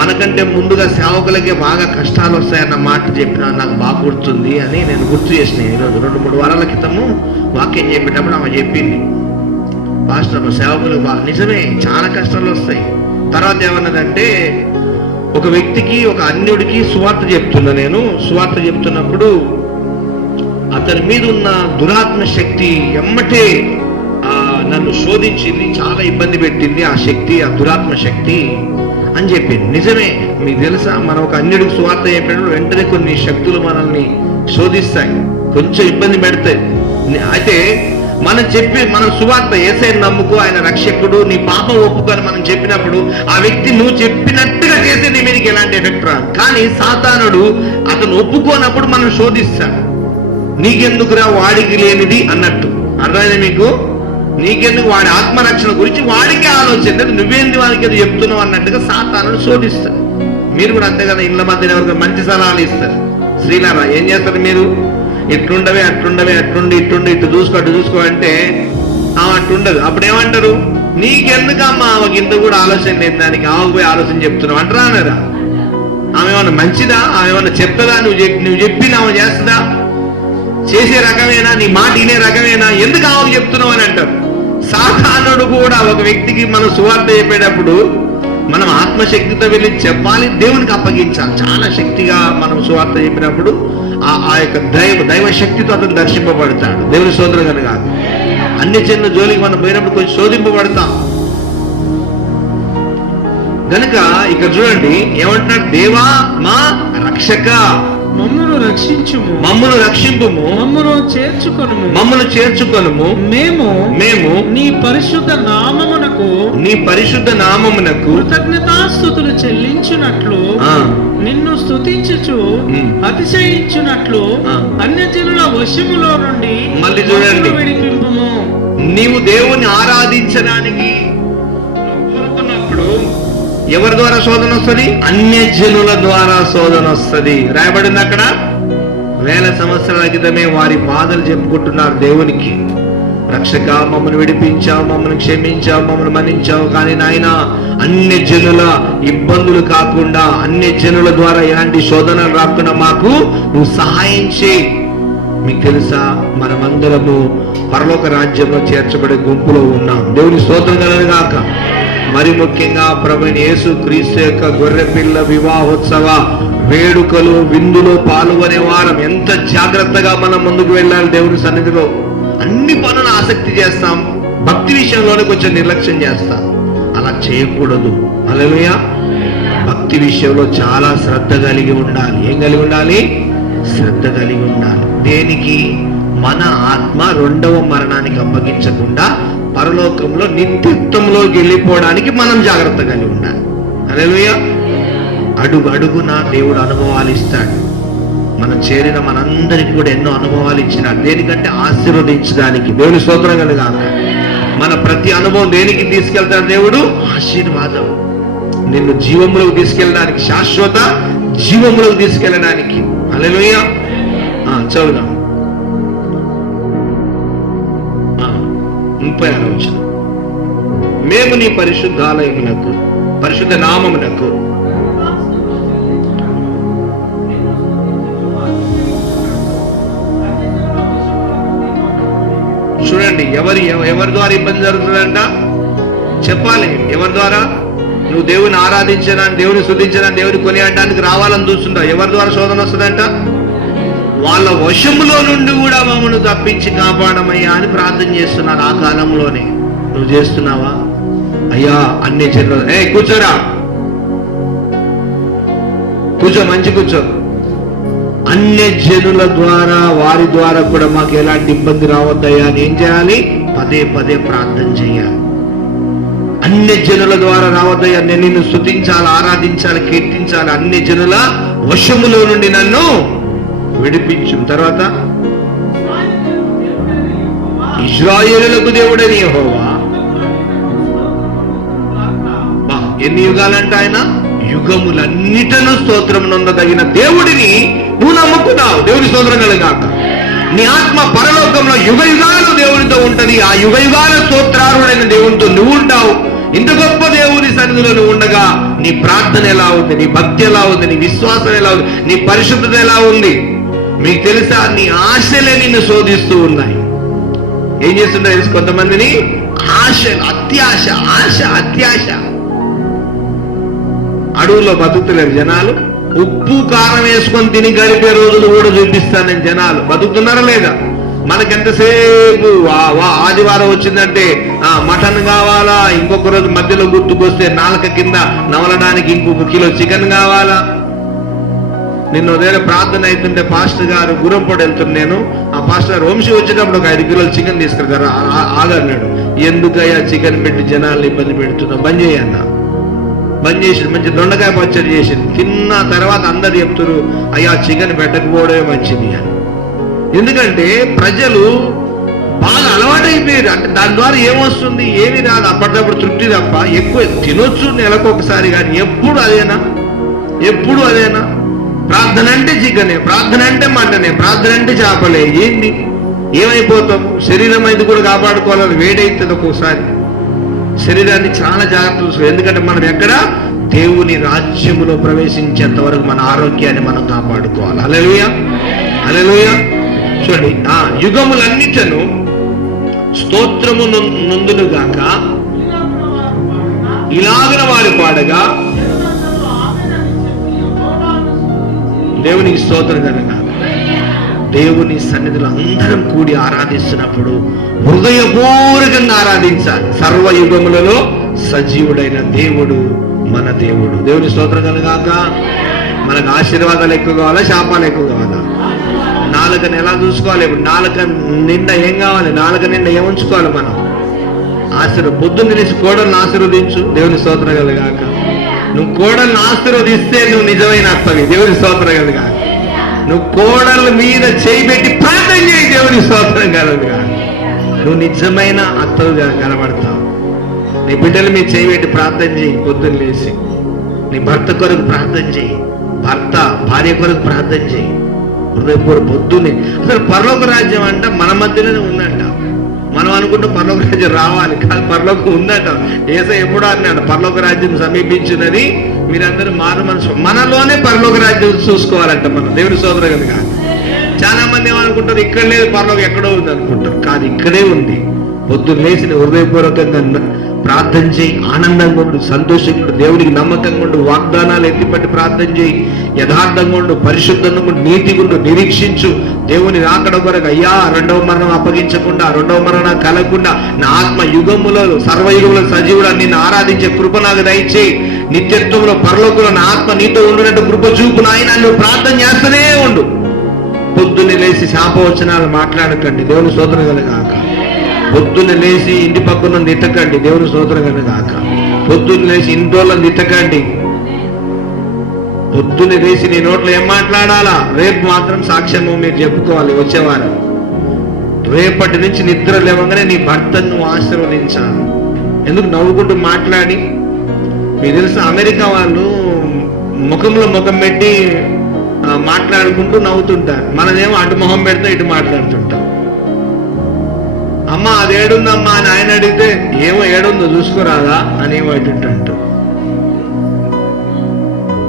మనకంటే ముందుగా సేవకులకే బాగా కష్టాలు వస్తాయన్న మాట చెప్పిన నాకు బాగా గుర్తుంది అని నేను గుర్తు చేసిన. ఈరోజు 2-3 వారాల క్రితము వాక్యం చెప్పేటప్పుడు ఆమె చెప్పింది, మాస్టర్ అమ్మ సేవకులు నిజమే చాలా కష్టాలు వస్తాయి. తర్వాత ఏమన్నదంటే, ఒక వ్యక్తికి, ఒక అన్యుడికి సువార్త చెప్తున్నా. నేను సువార్త చెప్తున్నప్పుడు అతని మీద ఉన్న దురాత్మ శక్తి ఎమ్మటే నన్ను శోధించింది, చాలా ఇబ్బంది పెట్టింది ఆ శక్తి, ఆ దురాత్మ శక్తి అని చెప్పింది. నిజమే, మీకు తెలుసా, మనం ఒక అన్యుడికి సువార్త చెప్పినప్పుడు వెంటనే కొన్ని శక్తులు మనల్ని శోధిస్తాయి, కొంచెం ఇబ్బంది పెడతాయి. అయితే మనం సువార్త యేసయ్యను నమ్ముకో, ఆయన రక్షకుడు, నీ పాపం ఒప్పుకొని మనం చెప్పినప్పుడు ఆ వ్యక్తి నువ్వు చెప్పినట్టుగా చేస్తే నీ మీదకి ఎలాంటి ఎఫెక్ట్ రాదు. కానీ సాతానుడు అతను ఒప్పుకోనప్పుడు మనం శోధిస్తాడు. నీకెందుకురా వాడికి లేనిది అన్నట్టు. అర్థమైంది మీకు? నీకెందుకు, వాడి ఆత్మరక్షణ గురించి వాడికే ఆలోచన, నువ్వేంది వాడికి ఏదో చెప్తున్నావు అన్నట్టుగా సాతానుడు శోధిస్తాడు. మీరు కూడా అంతే కదా, ఇళ్ళ మధ్య ఎవరికి మంచి సలహాలు ఇస్తారు. శ్రీలారా ఏం చేస్తారు మీరు? ఇట్లుండవే, అట్లుండవే, అట్లుండి ఇట్లుండి, ఇటు చూసుకో, అటు చూసుకో అంటే ఆమె అట్లుండదు. అప్పుడు ఏమంటారు? నీకెందుకమ్మా ఆమెకి ఇంత కూడా ఆలోచన లేదు, దానికి ఆమెకు పోయి ఆలోచన చెప్తున్నావు అంటారా అనరా? ఆమె ఏమన్నా మంచిదా? ఆమె ఏమన్నా చెప్తుందా? నువ్వు చెప్పింది ఆమె చేస్తుందా? చేసే రకమేనా? నీ మాట వినే రకమేనా? ఎందుకు ఆమెకు చెప్తున్నావు అని అంటారు. సాధారణుడు కూడా ఒక వ్యక్తికి మనం సువార్త చెప్పేటప్పుడు మనం ఆత్మశక్తితో వెళ్ళి చెప్పాలి, దేవునికి అప్పగించాలి. చాలా శక్తిగా మనం సువార్త చెప్పినప్పుడు ఆ యొక్క దైవ శక్తితో అతను దర్శింపబడతాడు. దేవుని స్తోత్రం కనుక అన్ని చిన్న జోలికి మనం పోయినప్పుడు కొంచెం శోధింపబడతాం గనుక ఇక్కడ చూడండి ఏమంటున్నాడు? దేవా మా రక్షక, మమ్మును రక్షించుము, మమ్మును రక్షింపుము, మమ్మును చేర్చుకొనుము, మమ్మును చేర్చుకొనుము. మేము నీ పరిశుద్ధ నామమునకు కృతజ్ఞతాస్తుతులు చెల్లించునట్లు, నిన్ను స్తుతించుచు అతిశయించునట్లు అన్యజనుల వశములో నుండి మళ్ళీ చూడండి, విడిపింపుము. నీవు దేవుని ఆరాధించడానికి కోరుకున్నప్పుడు ఎవరి ద్వారా శోధన వస్తుంది? అన్యజనుల ద్వారా శోధన వస్తుంది. రాయబడింది అక్కడ. 1000 సంవత్సరాల క్రితమే వారి బాధలు చెప్పుకుంటున్నారు దేవునికి. రక్షక, మమ్మల్ని విడిపించావు, మమ్మల్ని క్షమించావు, మమ్మల్ని మన్నించావు. కానీ నాయన అన్యజనుల ఇబ్బందులు కాకుండా, అన్యజనుల ద్వారా ఎలాంటి శోధనలు రాకుండా మాకు నువ్వు సహాయం చేయి. మీకు తెలుసా, మనమందరము పరలోక రాజ్యంలో చేర్చబడే గుంపులో ఉన్నాం. దేవుని స్తోత్రం కలుగుగాక. మరి ముఖ్యంగా ప్రభువైన యేసు క్రీస్తు యొక్క గొర్రెపిల్ల వివాహోత్సవ వేడుకలు విందులో పాల్గొనే వారం ఎంత జాగ్రత్తగా మనం ముందుకు వెళ్ళాలి. దేవుని సన్నిధిలో అన్ని పనులు ఆసక్తి చేస్తాం, భక్తి విషయంలోనే కొంచెం నిర్లక్ష్యం చేస్తాం. అలా చేయకూడదు. హల్లెలూయా. భక్తి విషయంలో చాలా శ్రద్ధ కలిగి ఉండాలి. ఏం కలిగి ఉండాలి? శ్రద్ధ కలిగి ఉండాలి. దేనికి? మన ఆత్మ రెండవ మరణానికి అప్పగించకుండా పరలోకంలో నిత్యత్వంలోకి వెళ్ళిపోవడానికి మనం జాగ్రత్త కలిగి ఉండాలి. హల్లెలూయా. అడుగు అడుగున దేవుడు అనుభవాలు ఇస్తాడు. మనం చేరిన మనందరికి కూడా ఎన్నో అనుభవాలు ఇచ్చినాడు. దేనికంటే ఆశీర్వదించడానికి. దేవుని స్తోత్రం కలుగాక. మన ప్రతి అనుభవం దేనికి తీసుకెళ్తాడు దేవుడు? ఆశీర్వాదం. నిన్ను జీవంలోకి తీసుకెళ్ళడానికి, శాశ్వత జీవంలోకి తీసుకెళ్ళడానికి. హల్లెలూయా. చదువుదాం 36వ వచనం. మేము నీ పరిశుద్ధాలయమునకు, పరిశుద్ధ నామమునకు చూడండి. ఎవరి ద్వారా ఇబ్బంది జరుగుతుందంట చెప్పాలి. ఎవరి ద్వారా? నువ్వు దేవుని ఆరాధించడానికి, దేవుని స్తుతించడానికి, దేవుని కొనియాడడానికి రావాలని చూస్తుంటావు. ఎవరి ద్వారా శోధన వస్తుందంట? వాళ్ళ వశములో నుండి కూడా మమ్మల్ని తప్పించి కాపాడమయ్యా అని ప్రార్థన చేస్తున్నారు. ఆ కాలంలోనే నువ్వు చేస్తున్నావా? అయ్యా అన్ని జనులు, కూర్చోరా, కూర్చో, మంచి కూర్చో. అన్య జనుల ద్వారా, వారి ద్వారా కూడా మాకు ఎలాంటి ఇబ్బంది రావద్దయ్యా అని ఏం చేయాలి? పదే పదే ప్రార్థన చేయాలి. అన్య జనుల ద్వారా రావద్దయ్యా, నేను నిన్ను స్తుతించాలి, ఆరాధించాలి, కీర్తించాలి. అన్య జనుల వశములో నుండి నన్ను విడిపించు. తర్వాత ఇశ్రాయేలులకు దేవుడని యెహోవా. ఎన్ని యుగాలంట ఆయన? యుగములన్నిటను స్తోత్రం నొందదగిన దేవుడిని నువ్వు నమ్ముకున్నావు. దేవుని స్తోత్రం కలుగాక. నీ ఆత్మ పరలోకంలో యుగ యుగాలు దేవునితో ఉంటది. ఆ యుగ యుగాల స్తోత్రారుడైన దేవునితో నువ్వు ఉంటావు. ఇంత గొప్ప దేవుని సన్నిధిలో నువ్వు ఉండగా నీ ప్రార్థన ఎలా ఉంది? నీ భక్తి ఎలా ఉంది? నీ విశ్వాసం ఎలా ఉంది? నీ పరిశుద్ధత ఎలా ఉంది? మీకు తెలుసా, నీ ఆశలే నిన్ను శోధిస్తూ ఉన్నాయి. ఏం చేస్తుంటో తెలుసు? కొంతమందిని ఆశలు, అత్యాశ, ఆశ, అత్యాశ. అడవుల్లో బతుకుతలేరు జనాలు. ఉప్పు కారం వేసుకొని తిని గడిపే రోజులు కూడా చూపిస్తానని జనాలు బతుకుతున్నారా లేదా? మనకెంతసేపు ఆదివారం వచ్చిందంటే మటన్ కావాలా, ఇంకొక రోజు మధ్యలో గుర్తుకొస్తే నాలుక కింద నవలడానికి ఇంకొక కిలో చికెన్ కావాలా. నిన్న ఉదయం ప్రార్థన అవుతుంటే పాస్టర్ గారు గురంపొడి వెళ్తున్నాను. ఆ పాస్టర్ గారు వంశీ వచ్చేటప్పుడు ఒక 5 కిలోలు చికెన్ తీసుకెళ్తారు. ఆగన్నాడు. ఎందుకయ్యా చికెన్ పెట్టి జనాలు ఇబ్బంది పెడుతున్నావు? బంద్ చేయన్నా. బంద్ చేసి మంచి దొండకాయ పచ్చడి చేసింది. తిన్న తర్వాత అందరు చెప్తారు, అయ్యా చికెన్ పెట్టకపోవడమే మంచిది అని. ఎందుకంటే ప్రజలు బాగా అలవాటైపోయారు. అంటే దాని ద్వారా ఏమొస్తుంది? ఏమి రాదు. అప్పటికప్పుడు తృప్తి తప్ప. ఎక్కువ తినొచ్చు నెలకొకసారి, కానీ ఎప్పుడు అదేనా? ఎప్పుడు అదేనా? ప్రార్థన అంటే చికెనే, ప్రార్థన అంటే మటనే, ప్రార్థన అంటే చేపలే. ఏంది? ఏమైపోతాం? శరీరం అయితే కూడా కాపాడుకోవాలని వేడైతుంది. ఒక్కోసారి శరీరాన్ని చాలా జాగ్రత్త చూసుకోవాలి. ఎందుకంటే మనం ఎక్కడ దేవుని రాజ్యములో ప్రవేశించేంత వరకు మన ఆరోగ్యాన్ని మనం కాపాడుకోవాలి. హల్లెలూయా, హల్లెలూయా. చూడండి, యుగములన్నిటను స్తోత్రము నొందునుగాక ఇలాగన వారు పాడగా దేవునికి స్తోత్రం కలుగాక. దేవుని సన్నిధిలో అందరం కూడి ఆరాధిస్తున్నప్పుడు హృదయపూర్వకంగా ఆరాధించాలి. సర్వయుగములలో సజీవుడైన దేవుడు మన దేవుడు. దేవుని స్తోత్రం కలుగాక. మనకు ఆశీర్వాదాలు ఎక్కువ కావాలా, శాపాలు ఎక్కువ కావాలా? నాలుకని ఎలా చూసుకోవాలి? ఇప్పుడు నాలుక నిండా ఏం కావాలి? నాలుక నిండా ఏం ఉంచుకోవాలి మనం? పొద్దున్న తెలిసి కోడలను ఆశీర్వదించు. దేవుని స్తోత్రం కలుగాక. నువ్వు కోడలను ఆశీర్వదిస్తే నువ్వు నిజమైన అత్తవి. దేవుని స్తోత్రం కలుగాక. నువ్వు కోడల మీద చేయి పెట్టి ప్రార్థన చేయి. దేవుని స్తోత్రం కలుగాక. నువ్వు నిజమైన అత్తవుగా కనబడతావు. నీ బిడ్డల మీద చేయి పెట్టి ప్రార్థన చేయి. పొద్దున్న లేచి నీ భర్త కొరకు ప్రార్థన చేయి. భార్య కొరకు ప్రార్థన చేయి. హృదయపూర్వ పొద్దున్నే. అసలు పరలోక రాజ్యం అంట మన మధ్యలోనే ఉందంట. మనం అనుకుంటే పరలోక రాజ్యం రావాలి, కాదు పరలోకం ఉందట. యేసయ్య ఎప్పుడో అన్నాడు, పరలోక రాజ్యం సమీపించినది, మీరందరూ మారు మనసు. మనలోనే పరలోక రాజ్యం చూసుకోవాలంట మనం. దేవుని స్తోత్రం కనుక. చాలా మంది ఏమనుకుంటారు, ఇక్కడ లేదు పరలోకం ఎక్కడో ఉంది అనుకుంటారు. కాదు, ఇక్కడే ఉంది. పొద్దున్న లేచిన హృదయపూర్వకంగా ప్రార్థన చేయి, ఆనందంగా ఉండు, సంతోషంగా ఉండు, దేవునికి నమ్మకంగా ఉండు, వాగ్దానాలు ఎత్తిపట్టి ప్రార్థన చేయి, యథార్థంగా ఉండు, పరిశుద్ధంగా ఉండు, నీతిగా ఉండు, నిరీక్షించు. దేవుని రాకడ కొరకు అయ్యా రెండవ మరణం అప్పగించకుండా, రెండవ మరణం కలగకుండా, నా ఆత్మ యుగములో సర్వయుగములో సజీవుడు నిన్ను ఆరాధించే కృప నాకు దయచేయి. నిత్యత్వంలో పరలోకంలో నా ఆత్మ నీతో ఉండినట్టు కృప చూపు నాయన. నువ్వు ప్రార్థన చేస్తూనే ఉండు. పొద్దున్నే లేచి శాపవచనాలు మాట్లాడకండి, దేవుని స్తోత్రం కలుగాక. పొద్దున్న లేచి ఇంటి పక్కన తిట్టకండి, దేవుని స్తోత్రం కలుగాక. పొద్దున్న లేచి ఇంటోళ్ళని తిట్టకండి. పొద్దున్న లేచి నీ నోట్లో ఏం మాట్లాడాలా? రేపు మాత్రం సాక్ష్యము మీరు చెప్పుకోవాలి వచ్చేవారు. రేపటి నుంచి నిద్ర లేవగానే నీ భర్తను నువ్వు ఆశీర్వదించాలి. ఎందుకు నవ్వుకుంటూ మాట్లాడి? మీకు తెలుసు అమెరికా వాళ్ళు ముఖంలో ముఖం పెట్టి మాట్లాడుకుంటూ నవ్వుతుంటారు. మనదేమో అటు మొహం పెడితే ఇటు మాట్లాడుతుంటాం. అమ్మ అది ఏడుందమ్మా అని ఆయన అడిగితే ఏమో ఏడుందో చూసుకోరాదా అని ఏమో అంటుంటాడు.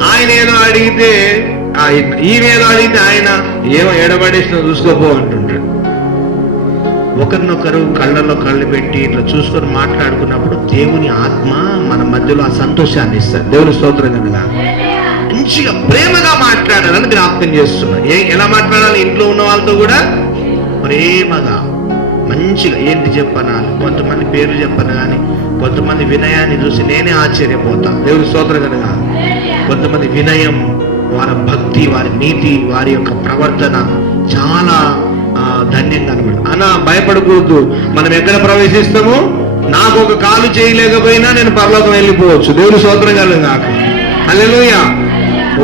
ఆయన ఏదో అడిగితే ఈయనేదో అడిగితే ఆయన ఏమో ఏడబడేసినా చూసుకోపో అంటుంటాడు. ఒకరినొకరు కళ్ళలో కళ్ళు పెట్టి ఇట్లా చూసుకొని మాట్లాడుకున్నప్పుడు దేవుని ఆత్మ మన మధ్యలో ఆ సంతోషాన్ని ఇస్తారు. దేవుని స్తోత్రం కనుక మంచిగా ప్రేమగా మాట్లాడాలని జ్ఞాపకం చేస్తున్నా. ఎలా మాట్లాడాలి? ఇంట్లో ఉన్న వాళ్ళతో కూడా ప్రేమగా మంచిగా. ఏంటి చెప్పనాలి? కొంతమంది పేర్లు చెప్పను కానీ కొంతమంది వినయాన్ని చూసి నేనే ఆశ్చర్యపోతా. దేవుని స్తోత్రం కనుక కొంతమంది వినయం, వారి భక్తి, వారి నీతి, వారి యొక్క ప్రవర్తన చాలా ధన్యంగా అనమాట. అన్న భయపడకూడదు. మనం ఎక్కడ ప్రవేశిస్తామో, నాకు ఒక కాలు చేయలేకపోయినా నేను పరలోకం వెళ్ళిపోవచ్చు. దేవుని స్తోత్రం కలుగాక. హల్లెలూయా.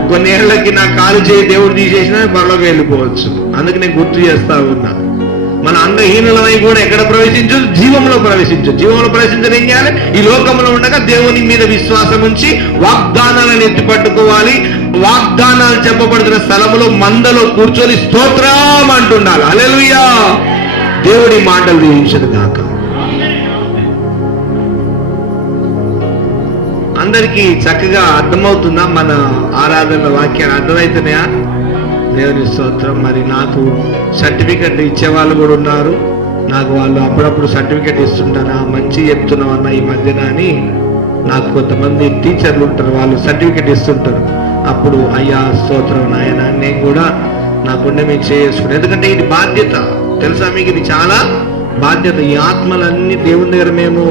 కొన్ని ఏళ్ళకి నా కాలు చేయి దేవుడు తీసేసినా పరలోకం వెళ్ళిపోవచ్చు. అందుకు నేను గుర్తు చేస్తా ఉన్నా. మన అంగహీనులమై కూడా ఎక్కడ ప్రవేశించు? జీవంలో ప్రవేశించు. జీవంలో ప్రవేశించడం ఏం చేయాలి? ఈ లోకంలో ఉండగా దేవుని మీద విశ్వాసం ఉంచి వాగ్దానాలను ఎత్తిపట్టుకోవాలి. వాగ్దానాలు చెప్పబడుతున్న స్థలములో మందలో కూర్చొని స్తోత్రం అంటున్నారు. హల్లెలూయా. దేవుడి మాటలు దీవించదు కాక. అందరికీ చక్కగా అర్థమవుతుందా? మన ఆరాధన వాక్యాలు అర్థమవుతున్నాయా? దేవుని స్తోత్రం. మరి నాకు సర్టిఫికెట్ ఇచ్చేవాళ్ళు కూడా ఉన్నారు. నాకు వాళ్ళు అప్పుడప్పుడు సర్టిఫికెట్ ఇస్తుంటారా, మంచి చెప్తున్నామన్నా ఈ మధ్యన అని నాకు కొంతమంది టీచర్లు ఉంటారు, వాళ్ళు సర్టిఫికెట్ ఇస్తుంటారు. అప్పుడు అయ్యా స్తోత్రం నాయన నేను కూడా నాకుండే మేము చేసుకుంటాను. ఎందుకంటే ఇది బాధ్యత, తెలుసా మీకు? ఇది చాలా బాధ్యత. ఈ ఆత్మలన్నీ దేవుని దగ్గర మేము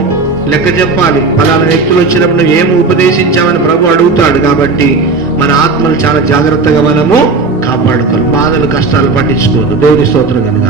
లెక్క చెప్పాలి. పలానా వ్యక్తులు వచ్చినప్పుడు నువ్వు ఏమి ఉపదేశించామని ప్రభు అడుగుతాడు. కాబట్టి మన ఆత్మలు చాలా జాగ్రత్తగా మనము కాపాడుకోవాలి. బాధలు కష్టాలు పట్టించుకోవద్దు. దేవుని స్తోత్రం కనుక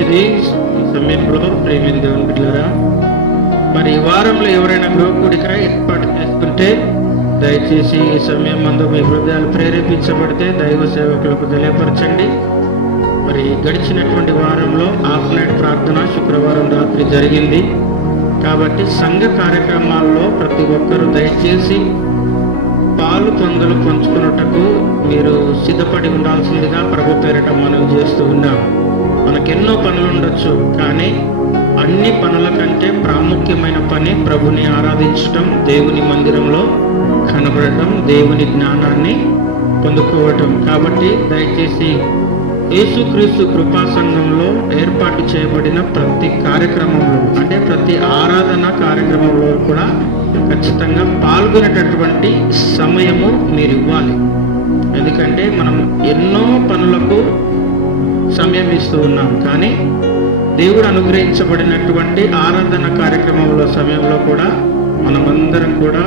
మంచిది. సమయంలో ప్రేమిల దేవుని బిడ్డలారా, మరి ఈ వారంలో ఎవరైనా గృహ కూడిక ఏర్పాటు చేసుకుంటే దయచేసి ఈ సమయం మందు మీ హృదయాలు ప్రేరేపించబడితే దైవ సేవకులకు తెలియపరచండి. మరి గడిచినటువంటి వారంలో ఆఫ్ నైట్ ప్రార్థన శుక్రవారం రాత్రి జరిగింది కాబట్టి సంఘ కార్యక్రమాల్లో ప్రతి ఒక్కరూ దయచేసి పాలు పొందులు పంచుకున్నటకు మీరు సిద్ధపడి ఉండాల్సిందిగా ప్రభు పేరిట మనం చేస్తూ ఉన్నాం. మనకెన్నో పనులు ఉండొచ్చు, కానీ అన్ని పనుల కంటే ప్రాముఖ్యమైన పని ప్రభుని ఆరాధించటం, దేవుని మందిరంలో కనబడటం, దేవుని జ్ఞానాన్ని పొందుకోవటం. కాబట్టి దయచేసి యేసుక్రీస్తు కృపా సంఘంలో ఏర్పాటు చేయబడిన ప్రతి కార్యక్రమంలో, అంటే ప్రతి ఆరాధన కార్యక్రమంలో కూడా ఖచ్చితంగా పాల్గొనేటటువంటి సమయము మీరు ఇవ్వాలి. ఎందుకంటే మనం ఎన్నో పనులకు సమయం ఇస్తూ ఉన్నాం, కానీ దేవుడు అనుగ్రహించబడినటువంటి ఆరాధన కార్యక్రమంలో సమయంలో కూడా మనమందరం కూడా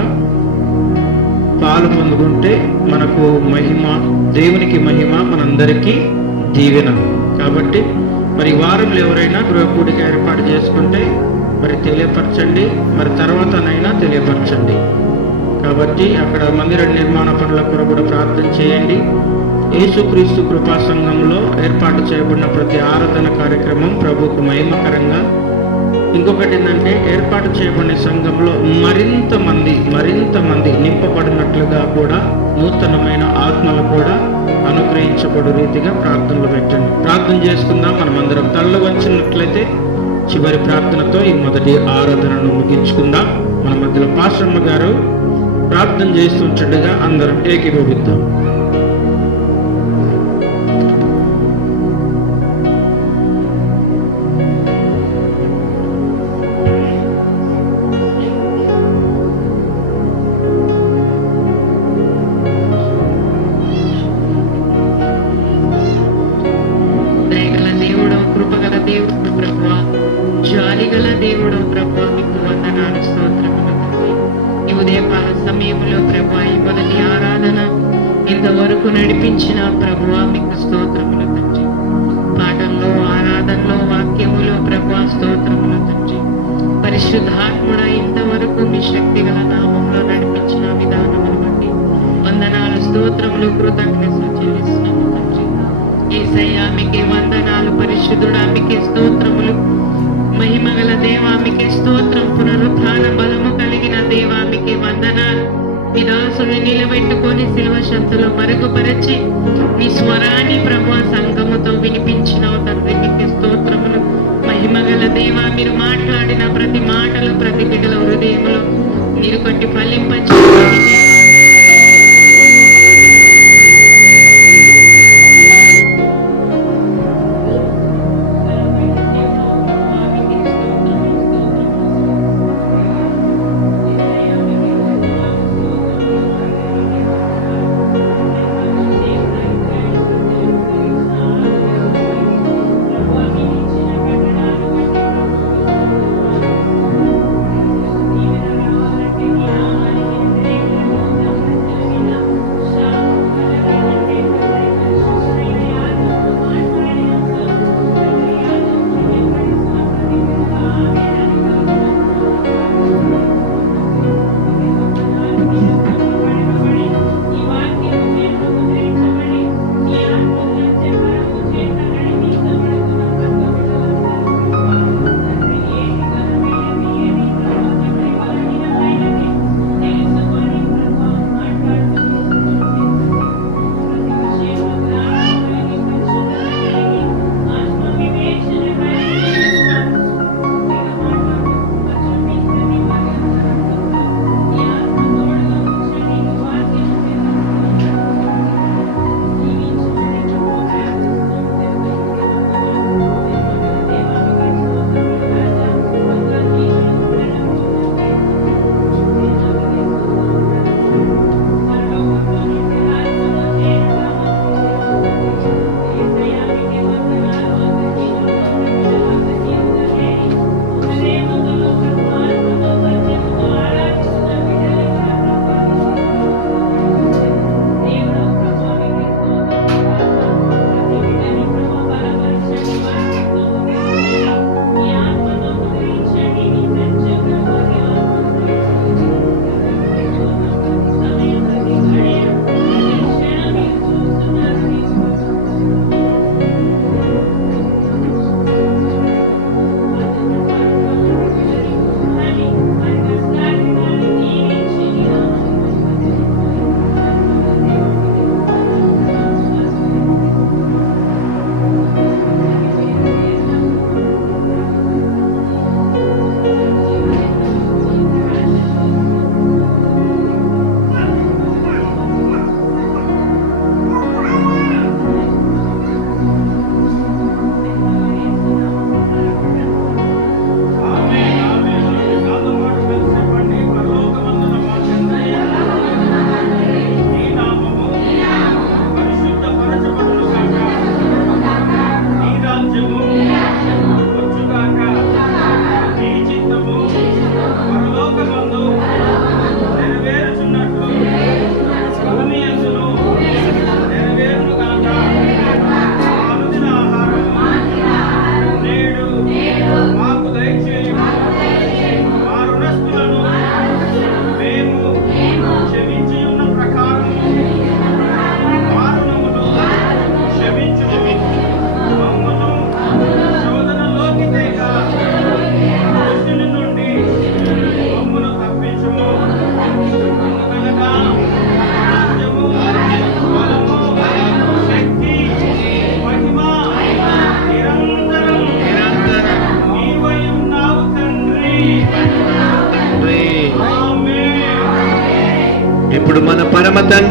పాలు పొందుకుంటే మనకు మహిమ, దేవునికి మహిమ, మనందరికీ దీవెన. కాబట్టి మరి వారంలో ఎవరైనా గృహ కూడిక ఏర్పాటు చేసుకుంటే మరి తెలియపరచండి, మరి తర్వాతనైనా తెలియపరచండి. కాబట్టి అక్కడ మందిర నిర్మాణ పనుల కొరకు కూడా ప్రార్థన చేయండి. యేసుక్రీస్తు కృపా సంఘంలో ఏర్పాటు చేయబడిన ప్రతి ఆరాధన కార్యక్రమం ప్రభుకు మహిమకరంగా. ఇంకొకటి ఏంటంటే, ఏర్పాటు చేయబడిన సంఘంలో మరింత మంది నింపబడినట్లుగా కూడా నూతనమైన ఆత్మలు కూడా అనుగ్రహించబడు రీతిగా ప్రార్థనలు పెట్టండి. ప్రార్థన చేసుకుందాం. మనమందరం తల్ల వంచినట్లయితే చివరి ప్రార్థనతో ఈ మొదటి ఆరాధనను ముగించుకుందాం. మన మధ్యలో పాస్టమ్మ గారు ప్రార్థన చేస్తుండగా అందరం ఏకీభవిద్దాం. జాలిగల దేవుడు ప్రభువా, మీకు వందనాలు, స్తోత్రములు తండ్రి. ఈ ఉదయకాల సమయంలో ప్రభువా, ఈ మొదటి ఆరాధన ఇంతవరకు నడిపించిన ప్రభువా మీకు స్తోత్రములు తండ్రి. పాటల్లో, ఆరాధనలో, వాక్యములో ప్రభువా స్తోత్రములు తండ్రి. పరిశుద్ధాత్ముడ ఇంతవరకు మీ శక్తిగల నామంలో నడిపించిన విధానమును బట్టి వందనాలు, స్తోత్రములు, కృతజ్ఞతలు చెల్లిస్తున్నాము తండ్రి. యేసయ్యా మీకే వందనాలు, పరిశుద్ధుడా మీకే స్తోత్రములు, మహిమగల దేవామికే స్తోత్రం, పునరుత్థాన బలము కలిగిన దేవామికే వందనాలు. మీ దాసుని నిలబెట్టుకొని శిలువ శంతులో మరుగుపరచి మీ స్వరాన్ని ప్రభువా సంఘముతో వినిపించిన తండ్రి మీకే స్తోత్రములు. మహిమగల దేవా, మీరు మాట్లాడిన ప్రతి మాటలు ప్రతి బిడ్డల హృదయములో మీరు కొట్టి ఫలింపచి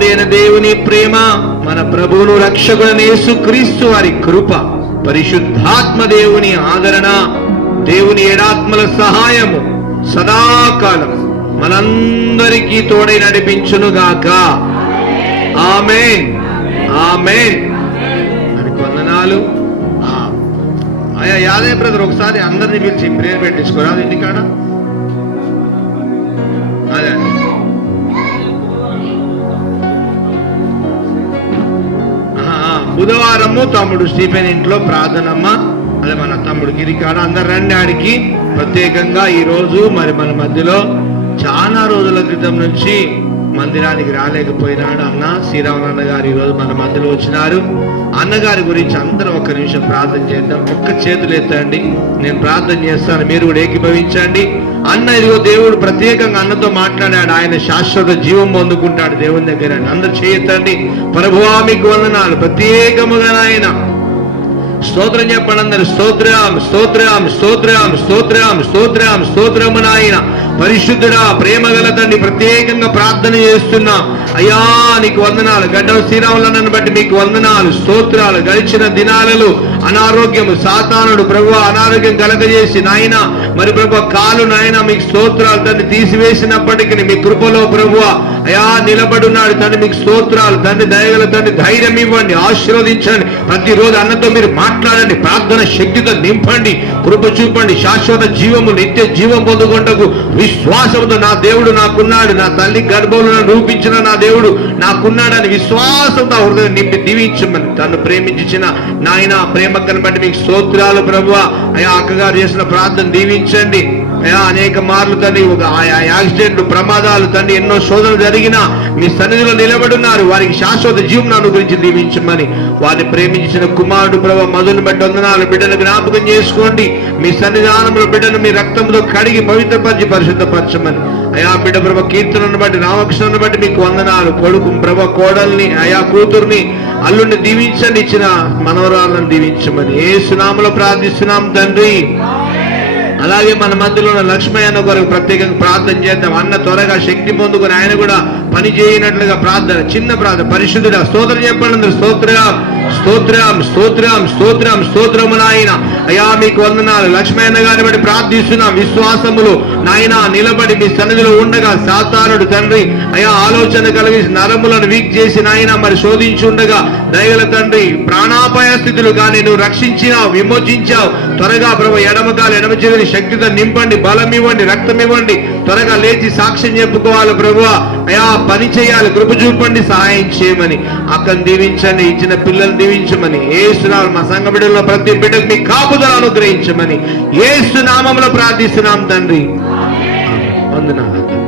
తండ్రి అయిన దేవుని ప్రేమ, మన ప్రభువును రక్షకుడైన యేసుక్రీస్తు వారి కృప, పరిశుద్ధాత్మ దేవుని ఆదరణ, దేవుని ఏడాత్మల సహాయము సదాకాలం మనందరికీ తోడై నడిపించునుగాక. ఆమేన్, ఆమేన్. మనకు వందనాలు. అయ్యా యాదయ్య బ్రదర్, ఒకసారి అందరిని పిలిచి ప్రేయర్ పెట్టించుకోరా ఇంటికాడ. అదే బుధవారము తమ్ముడు స్టీఫెన్ ఇంట్లో ప్రార్థనమ్మ, అదే మన తమ్ముడు గిరికాడ. అందరు రండి ఆడికి. ప్రత్యేకంగా ఈ రోజు మరి మన మధ్యలో చాలా రోజుల క్రితం నుంచి మందిరానికి రాలేకపోయినాడు అన్న శ్రీరాములు అన్నగారు ఈ రోజు మన మధ్యలో వచ్చినారు. అన్నగారి గురించి అందరూ ఒక్క నిమిషం ప్రార్థన చేద్దాం. ఒక్క చేతులు ఎత్తండి, నేను ప్రార్థన చేస్తాను, మీరు కూడా ఏకీభవించండి. అన్న ఇదిగో దేవుడు ప్రత్యేకంగా అన్నతో మాట్లాడాడు. ఆయన శాశ్వత జీవం పొందుకుంటాడు దేవుని దగ్గర. అందరు చేయొద్దండి. ప్రభువా మీకు వందనాలు. ప్రత్యేకముగా ఆయన స్తోత్రం చెప్పండి అందరు. స్తోత్రం, స్తోత్రం, స్తోత్రం, స్తోత్రం, స్తోత్రం, స్తోత్రము నాయన. పరిశుద్ధుడా, ప్రేమ గల తండ్రి, ప్రత్యేకంగా ప్రార్థన చేస్తున్నా అయ్యా నీకు వందనాలు. గడ్డ శ్రీరాములను బట్టి మీకు వందనాలు, స్తోత్రాలు. గడిచిన దినాలలో అనారోగ్యము సాతానుడు ప్రభు అనారోగ్యం కలగజేసి నాయన మరి ప్రభు కాలు నాయన మీకు స్తోత్రాలు తండ్రి తీసివేసినప్పటికీ మీ కృపలో ప్రభు అయా నిలబడున్నాడు తండ్రి. మీకు స్తోత్రాలు తండ్రి. దయగల తండ్రి, ధైర్యం ఇవ్వండి, ఆశీర్వదించండి. ప్రతిరోజు అన్నతో మీరు మాట్లాడండి, ప్రార్థన శక్తితో నింపండి, కృప చూపండి. శాశ్వత జీవము, నిత్య జీవం పొందుకొంటకు విశ్వాసంతో నా దేవుడు నాకున్నాడు, నా తల్లి గర్భంలో రూపించిన నా దేవుడు నాకున్నాడని విశ్వాసంతో హృదయం నింపి దీవించమని తను ప్రేమించిన నాయన ప్రేమకను బట్టి మీకు స్తోత్రాలు ప్రభువా. అయా అక్కగారు చేసిన ప్రార్థన దీవించండి అయా. అనేక మార్లు తండ్రి యాక్సిడెంట్లు, ప్రమాదాలు తండ్రి ఎన్నో శోధనలు జరిగినా మీ సన్నిధిలో నిలబడున్నారు. వారికి శాశ్వత జీవం అనుగురించి దీవించమని వారిని ప్రేమించిన కుమారుడు ప్రభు మధుని బట్టి వందనాలు. బిడ్డను జ్ఞాపకం చేసుకోండి. మీ సన్నిధానంలో బిడ్డను మీ రక్తంతో కడిగి పవిత్రపరిచి పరిశుద్ధపరచమని అయా. బిడ్డ ప్రభు కీర్తనను బట్టి, రామకృష్ణను బట్టి మీకు వందనాలు. కొడుకు ప్రభు కోడల్ని అయా, కూతుర్ని అల్లుడిని దీవించండి. ఇచ్చిన మనవరాలను దీవించమని యేసు నామములో ప్రార్థిస్తున్నాం తండ్రి. అలాగే మన మధ్యలో ఉన్న లక్ష్మయ్యన్న కొరకు ప్రత్యేకంగా ప్రార్థన చేద్దాం. అన్న త్వరగా శక్తి పొందుకొని ఆయన కూడా పని చేయనట్లుగా ప్రార్థన, చిన్న ప్రార్థన. పరిశుద్ధుడా, స్తోత్రం చెప్పండి అందరూ. స్తోత్రం, స్తోత్రం, స్తోత్రం, స్తోత్రం, స్తోత్రము నాయన. అయ్యా మీకు వందనాలు. లక్ష్మయ్యన్న గారిని బట్టి ప్రార్థిస్తున్నాం. విశ్వాసములు నాయన నిలబడి మీ సన్నిధిలో ఉండగా సాతానుడు తండ్రి అయా ఆలోచన కలిగి నరములను వీక్ చేసి నాయన మరి శోధించి ఉండగా దయగల తండ్రి ప్రాణాపాయ స్థితులు కానీ నువ్వు రక్షించినావు, విమోచించావు. త్వరగా ప్రభు ఎడమకాలు ఎడమ చెవిని శక్తితో నింపండి, బలం ఇవ్వండి, రక్తం ఇవ్వండి. త్వరగా లేచి సాక్ష్యం చెప్పుకోవాలి ప్రభువా. అయా పని చేయాలి, కృప చూపండి, సహాయం చేయమని అక్కను దీవించండి. ఇచ్చిన పిల్లలు దీవించమని యేసునామములో మా సంఘ బిడ్డల్లో ప్రతి బిడ్డకు మీ కాపుదల అనుగ్రహించమని యేసు నామములో ప్రార్థిస్తున్నాం తండ్రి. వందనాలు.